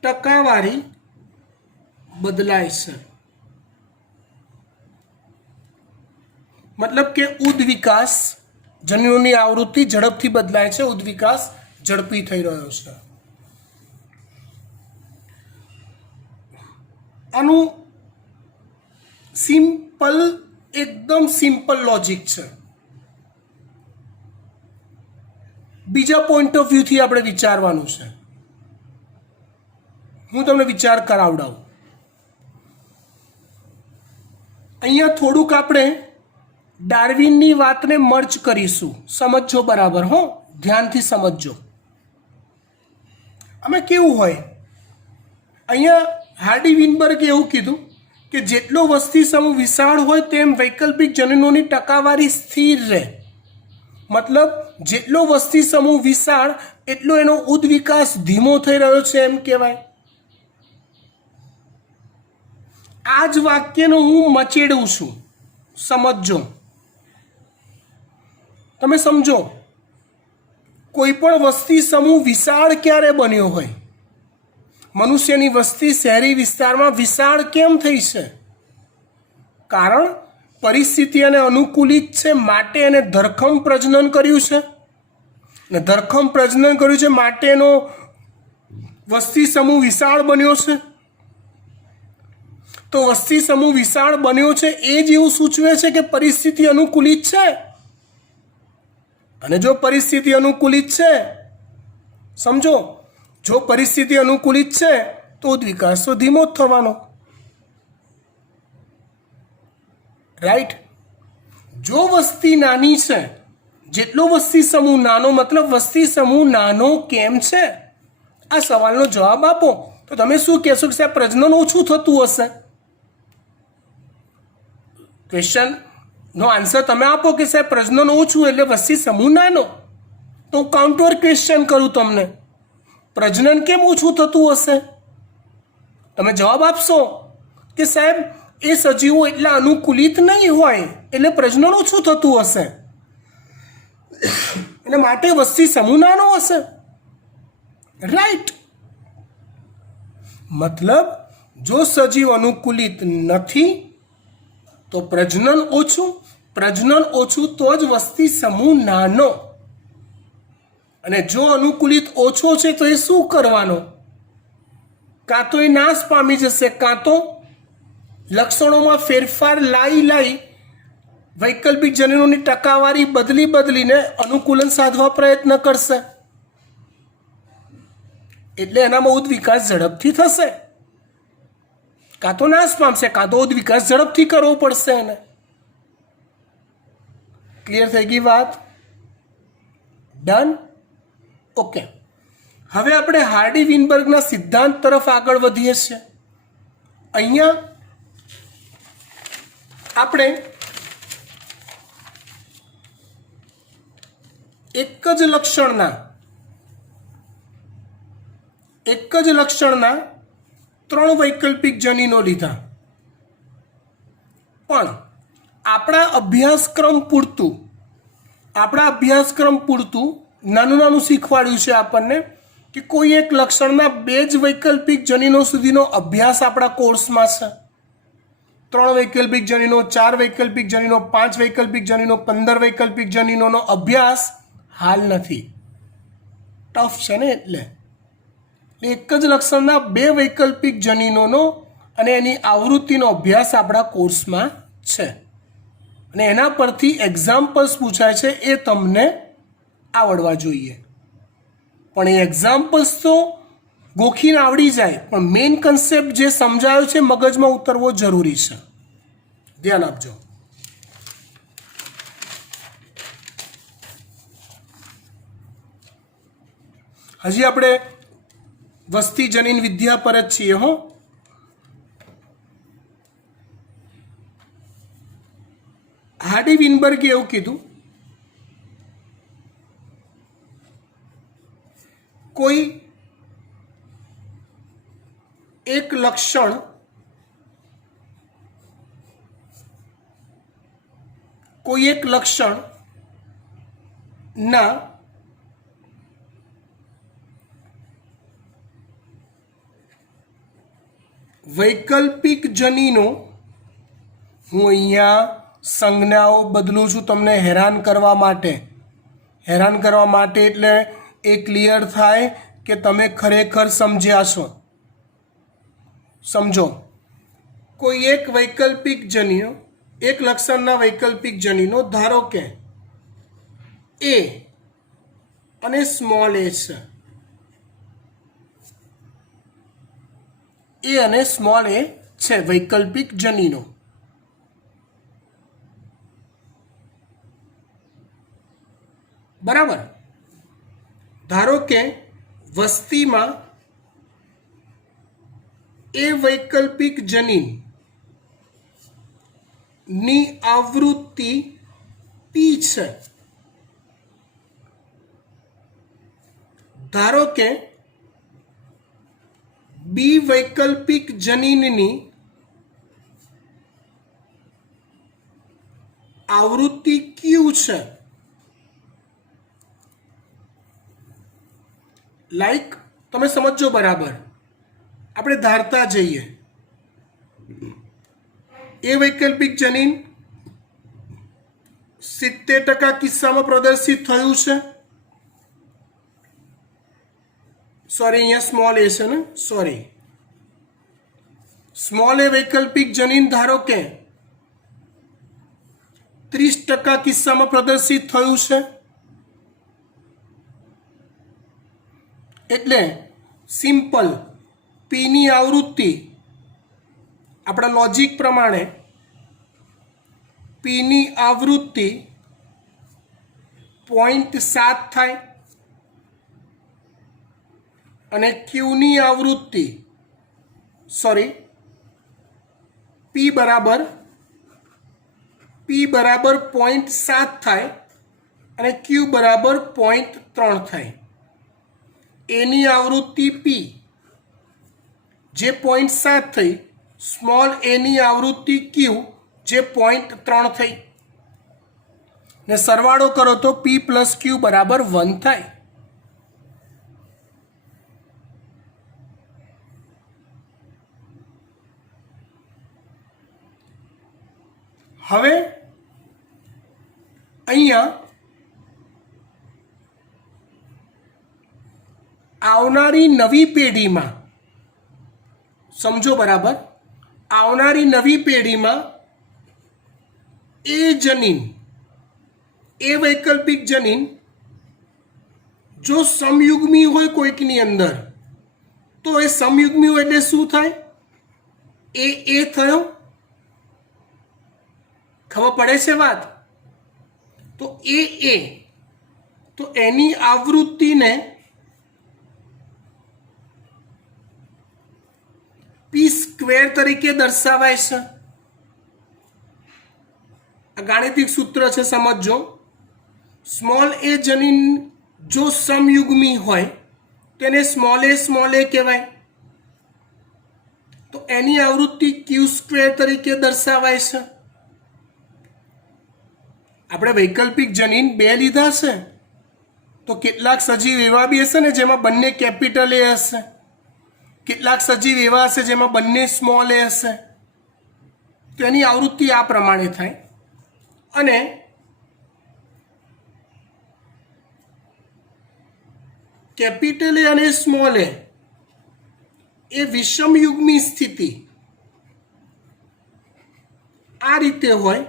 ટકાવારી બદલાય છે. મતલબ કે ઉદ્વિકાસ, જનીનોની આવૃત્તિ ઝડપથી બદલાય છે, ઉદ્વિકાસ ઝડપી થઈ રહ્યો છે. આનું સિમ્પલ, એકદમ સિમ્પલ લોજિક છે. બીજા પોઈન્ટ ઓફ વ્યૂથી આપણે વિચારવાનું છે. હું તમને વિચાર કરાવડાવું. અહીંયા થોડુંક આપણે ડાર્વિનની વાતને મર્જ કરીશું. સમજજો બરાબર, હો, ધ્યાનથી સમજજો. આમાં કેવું હોય, અહીંયા હાર્ડી વિનબર્ગે એવું કીધું કે જેટલો વસ્તી સમૂહ વિશાળ હોય તેમ વૈકલ્પિક જનીનોની ટકાવારી સ્થિર રહે. મતલબ જેટલો વસ્તી સમૂહ વિશાળ એટલો એનો ઉદ્વિકાસ ધીમો થઈ રહ્યો છે એમ કહેવાય. આ જ વાક્યનો હું મચેડું છું. સમજજો, તમે સમજો. કોઈ પણ વસ્તી સમૂહ વિશાળ ક્યારે બન્યો હોય? મનુષ્યની વસ્તી શહેરી વિસ્તારમાં વિશાળ કેમ થઈ છે? કારણ પરિસ્થિતિ અને અનુકૂલિત છે, માટે એને ધરખમ પ્રજનન કર્યું છે. ને ધરખમ પ્રજનન કર્યું છે માટે એનો વસ્તી સમૂહ વિશાળ બન્યો છે. તો વસ્તી સમૂહ વિશાળ બન્યો છે એ જ એવું સૂચવે છે કે પરિસ્થિતિ અનુકૂલિત છે. અને જો પરિસ્થિતિ અનુકૂલિત છે, સમજો, જો પરિસ્થિતિ અનુકૂલિત છે તો ઉદ્વિકાસ તો ધીમો જ થવાનો, રાઈટ? જો વસ્તી નાની છે, જેટલો વસ્તી સમૂહ નાનો, મતલબ વસ્તી સમૂહ નાનો કેમ છે? આ સવાલનો જવાબ આપો તો તમે શું કહેશો કે સાહેબ પ્રજનન ઓછું થતું હશે. ક્વેશ્ચનનો આન્સર તમે આપો કે સાહેબ પ્રજનન ઓછું એટલે વસ્તી સમૂહ નાનો. તો હું કાઉન્ટર ક્વેશ્ચન કરું તમને, પ્રજનન કેમ ઓછું થતું હશે? તમે જવાબ આપશો કે સાહેબ એ સજીવો એટલા અનુકૂલિત નહીં હોય એટલે પ્રજનન ઓછું થતું હશે, એટલે માટે વસ્તી સમૂહ નાનો હશે, રાઈટ? મતલબ જો સજીવ અનુકૂલિત નથી તો પ્રજનન ઓછું તો જ વસ્તી સમૂહ નાનો. અને જો અનુકૂલિત ઓછો છે તો એ શું કરવાનો? કાં તો એ નાશ પામી જશે, કાં તો લક્ષણોમાં ફેરફાર લાવી વૈકલ્પિક જનીનોની ટકાવારી બદલીને અનુકૂલન સાધવા પ્રયત્ન કરશે. એટલે એનામાં ઉદ્વિકાસ ઝડપથી થશે. કાં તો નાશ પામશે, કાં તો ઉદ્વિકાસ ઝડપથી કરવો પડશે એને. ક્લિયર થઈ ગઈ વાત? ડન? ઓકે. હવે આપણે હાર્ડી વિનબર્ગના સિદ્ધાંત તરફ આગળ વધીએ છીએ. અહીંયા આપણે એક જ લક્ષણના 3 વૈકલ્પિક જનીનો લીધા, પણ આપણા અભ્યાસક્રમ પૂરતું નાનું શીખવાડ્યું છે આપણને કે કોઈ એક લક્ષણના 2 જ વૈકલ્પિક જનીનો સુધીનો અભ્યાસ આપણા કોર્સમાં છે. 3 વૈકલ્પિક જનીનો, 4 વૈકલ્પિક જનીનો, 5 વૈકલ્પિક જનીનો, 15 વૈકલ્પિક જનીનોનો અભ્યાસ હાલ નથી. ટફ છે ને? એટલે એક જ લક્ષણના 2 વૈકલ્પિક જનીનોનો અને એની આવૃત્તિનો અભ્યાસ આપણા કોર્સમાં છે. અને એના પરથી એક્ઝામ્પલ્સ પૂછાય છે, એ તમને આવડવા જોઈએ. પણ એ એક્ઝામ્પલ્સ તો ગોખીને આવડી જાય, પણ મેઇન કન્સેપ્ટ જે સમજાયો છે મગજમાં ઉતરવો જરૂરી છે. ધ્યાન આપજો. હજી આપણે વસ્તી જનીન વિદ્યા પર જ છીએ. હો, હાર્ડી વિનબર્ગે એવું કીધું, કોઈ એક લક્ષણ કોઈ એક લક્ષણ ના વૈકલ્પિક જનીનો, હું અહીંયા સંજ્ઞાઓ બદલું છું તમને હેરાન કરવા માટે એટલે એ ક્લિયર થાય કે તમે ખરેખર સમજ્યા છો. સમજો, કોઈ એક વૈકલ્પિક જનીનો, એક લક્ષણના વૈકલ્પિક જનીનો ધારો કે એ અને સ્મોલ એ છે. એ અને સ્મોલ એ છે વૈકલ્પિક જનીનો. બરાબર. ધારો કે વસ્તીમાં એ વૈકલ્પિક જનીન ની આવૃત્તિ પી છે. ધારો કે બી વૈકલ્પિક જનીનની આવૃત્તિ ક્યુ છે. લાઈક તમે સમજો બરાબર, આપણે ધારતા જઈએ. એ વૈકલ્પિક જનીન 70% કિસ્સામાં પ્રદર્શિત થયું છે. સોરી, અહીંયા સ્મોલ એ છે ને, સોરી, સ્મોલ એ વૈકલ્પિક જનીન ધારો કે 30% કિસ્સામાં પ્રદર્શિત થયું છે. એટલે સિમ્પલ પીની આવૃત્તિ આપણા લોજિક પ્રમાણે પીની આવૃત્તિ 0.7 થાય અને ક્યુની આવૃત્તિ પી બરાબર 0.7 થાય અને ક્યુ બરાબર 0.3 થાય. એની આવૃત્તિ પી જે 0.7 થઈ, સ્મોલ એની આવૃત્તિ ક્યુ જે 0.3 થઈ, ને સરવાળો કરો તો પી પ્લસ ક્યુ બરાબર 1 થાય. હવે અહીંયા આવનારી નવી પેઢીમાં, સમજો બરાબર, આવનારી નવી પેઢીમાં એ જનીન, એ વૈકલ્પિક જનીન જો સમયુગ્મી હોય કોઈકની અંદર, તો એ સમયુગ્મી હોય એટલે શું થાય? એ થયો. ખબર પડે છે વાત? તો તો એની આવૃત્તિને પી સ્ક્વેર તરીકે દર્શાવાય છે. આ ગાણિતિક સૂત્ર છે, સમજજો. સ્મોલ એ જનીન જો સમયુગ્મી હોય તેને સ્મોલ એ કહેવાય. તો એની આવૃત્તિ ક્યુ સ્ક્વેર તરીકે દર્શાવાય છે. આપણે વૈકલ્પિક જનીન 2 લીધા છે, તો કેટલાક સજીવ એવા બી હશે ને જેમાં બંને કેપિટલ એ હશે, કેટલાક સજીવ એવા હશે જેમાં બંને સ્મોલ એ હશે. તો એની આવૃત્તિ આ પ્રમાણે થાય. અને કેપિટલ એ અને સ્મોલ એ વિષમયુગ્મી સ્થિતિ આ રીતે હોય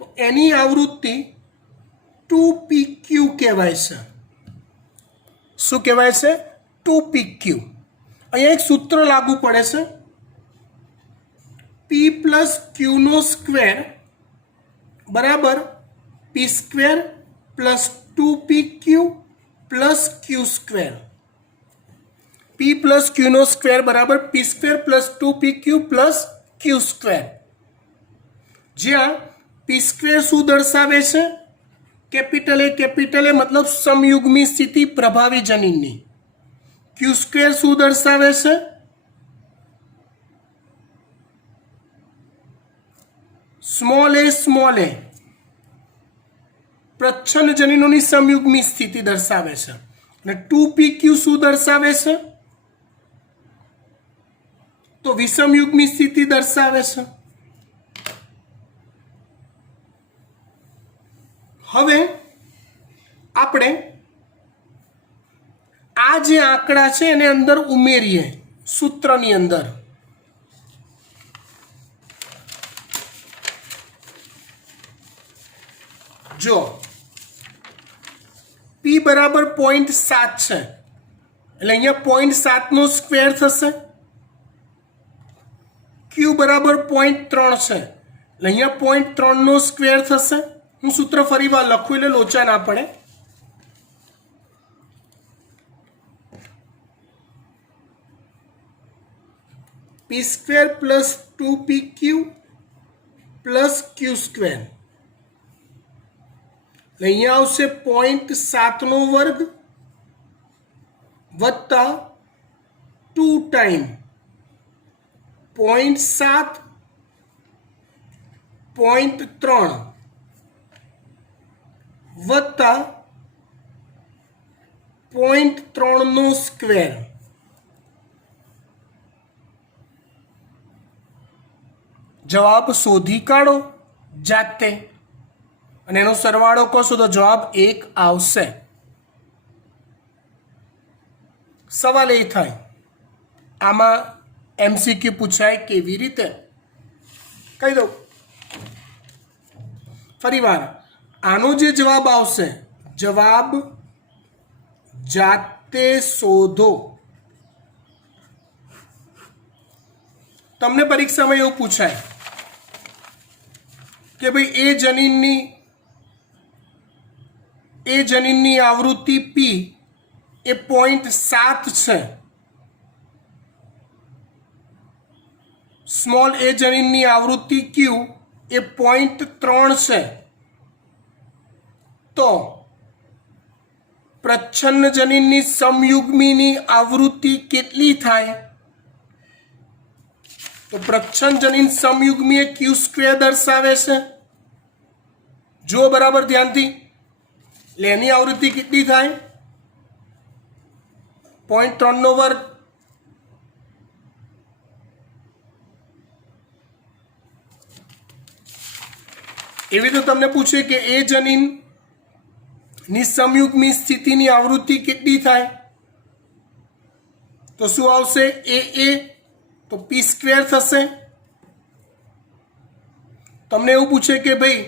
તો એની આવૃત્તિ 2pq કહેવાય છે. શું કહેવાય છે? 2pq. અહીંયા એક સૂત્ર લાગુ પડે છે, p પ્લસ ક્યુનો સ્ક્વેર બરાબર પી square plus 2pq plus Q square. p plus ક્યુનો square બરાબર પી square plus 2pq plus Q square. જ્યાં પી સ્ક્વેર શું દર્શાવે છે? કેપિટલ એ મતલબ સમયુગ્મી સ્થિતિ પ્રભાવી જનીનની. ક્યુ સ્ક્વેર શું દર્શાવે છે? સ્મોલ એ પ્રચ્છન્ન જનીનોની સમયુગ્મી સ્થિતિ દર્શાવે છે અને 2pq શું દર્શાવે છે? તો વિષમયુગ્મી સ્થિતિ દર્શાવે છે. હવે આપણે આ જે આંકડા છે એને અંદર ઉમેરીએ સૂત્રની અંદર. જો p બરાબર 0.7 છે એટલે અહીંયા 0.7 નો સ્ક્વેર થશે. q બરાબર 0.3 છે એટલે અહીંયા 0.3 નો સ્ક્વેર થશે. હું સૂત્ર ફરી વાર લખું એટલે લોચા ના પડે. p square plus 2pq plus q square અહીંયા આવશે 0.7 નો વર્ગ વત્તા 2 ટાઈમ 0.7 0.3 વત્તા 0.3 નો સ્ક્વેર. જવાબ શોધી કાઢો જાતે અને એનો સરવાળો કરશો તો જવાબ 1 આવશે. સવાલ એ થાય આમાં MCQ પૂછાય કેવી રીતે? કહી દઉં ફરીવાર. આનો જે જવાબ આવશે, જવાબ જાતે શોધો. તમને પરીક્ષામાં એવું પૂછાય કે ભાઈ એ જનીનની આવૃત્તિ p એ 0.7 છે, સ્મોલ એ જનીનની આવૃત્તિ q એ 0.3 છે, તો પ્રચ્છન્ન જનીનની સમયુગ્મીની આવૃત્તિ કેટલી થાય? તો પ્રચ્છન્ન જનીન સમયુગ્મી એ q સ્ક્વેર દર્શાવે છે. જો બરાબર ધ્યાનથી, એટલે એની આવૃત્તિ કેટલી થાય? 0.3 નો વર્ગ. એવી તો તમને પૂછે કે એ જનીન ની સમયુગ્મી સ્થિતિની આવૃત્તિ કેટલી થાય? તો શું આવશે? એ તો p સ્ક્વેર થશે. તમને એવું પૂછે કે ભાઈ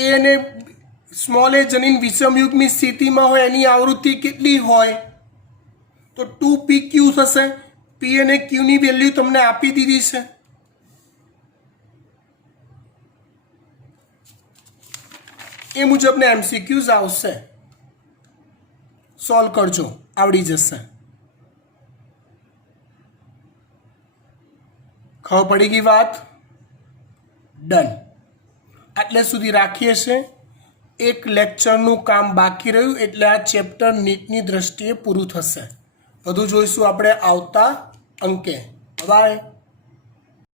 એ અને સ્મોલ એ જનીન વિષમયુગ્મી સ્થિતિમાં હોય એની આવૃત્તિ કેટલી હોય? તો 2pq થશે. p અને q ની વેલ્યુ તમને આપી દીધી છે. એ મુજબના MCQs આવશે. સોલ્વ કરજો, આવડી જશે. ખબર પડી ગઈ વાત? ડન. આટલે સુધી રાખીએ છીએ. એક લેક્ચરનું કામ બાકી રહ્યું એટલે આ ચેપ્ટર નીટની દ્રષ્ટિએ પૂરું થશે. વધુ જોઈશું આપણે આવતા અંકે. બાય.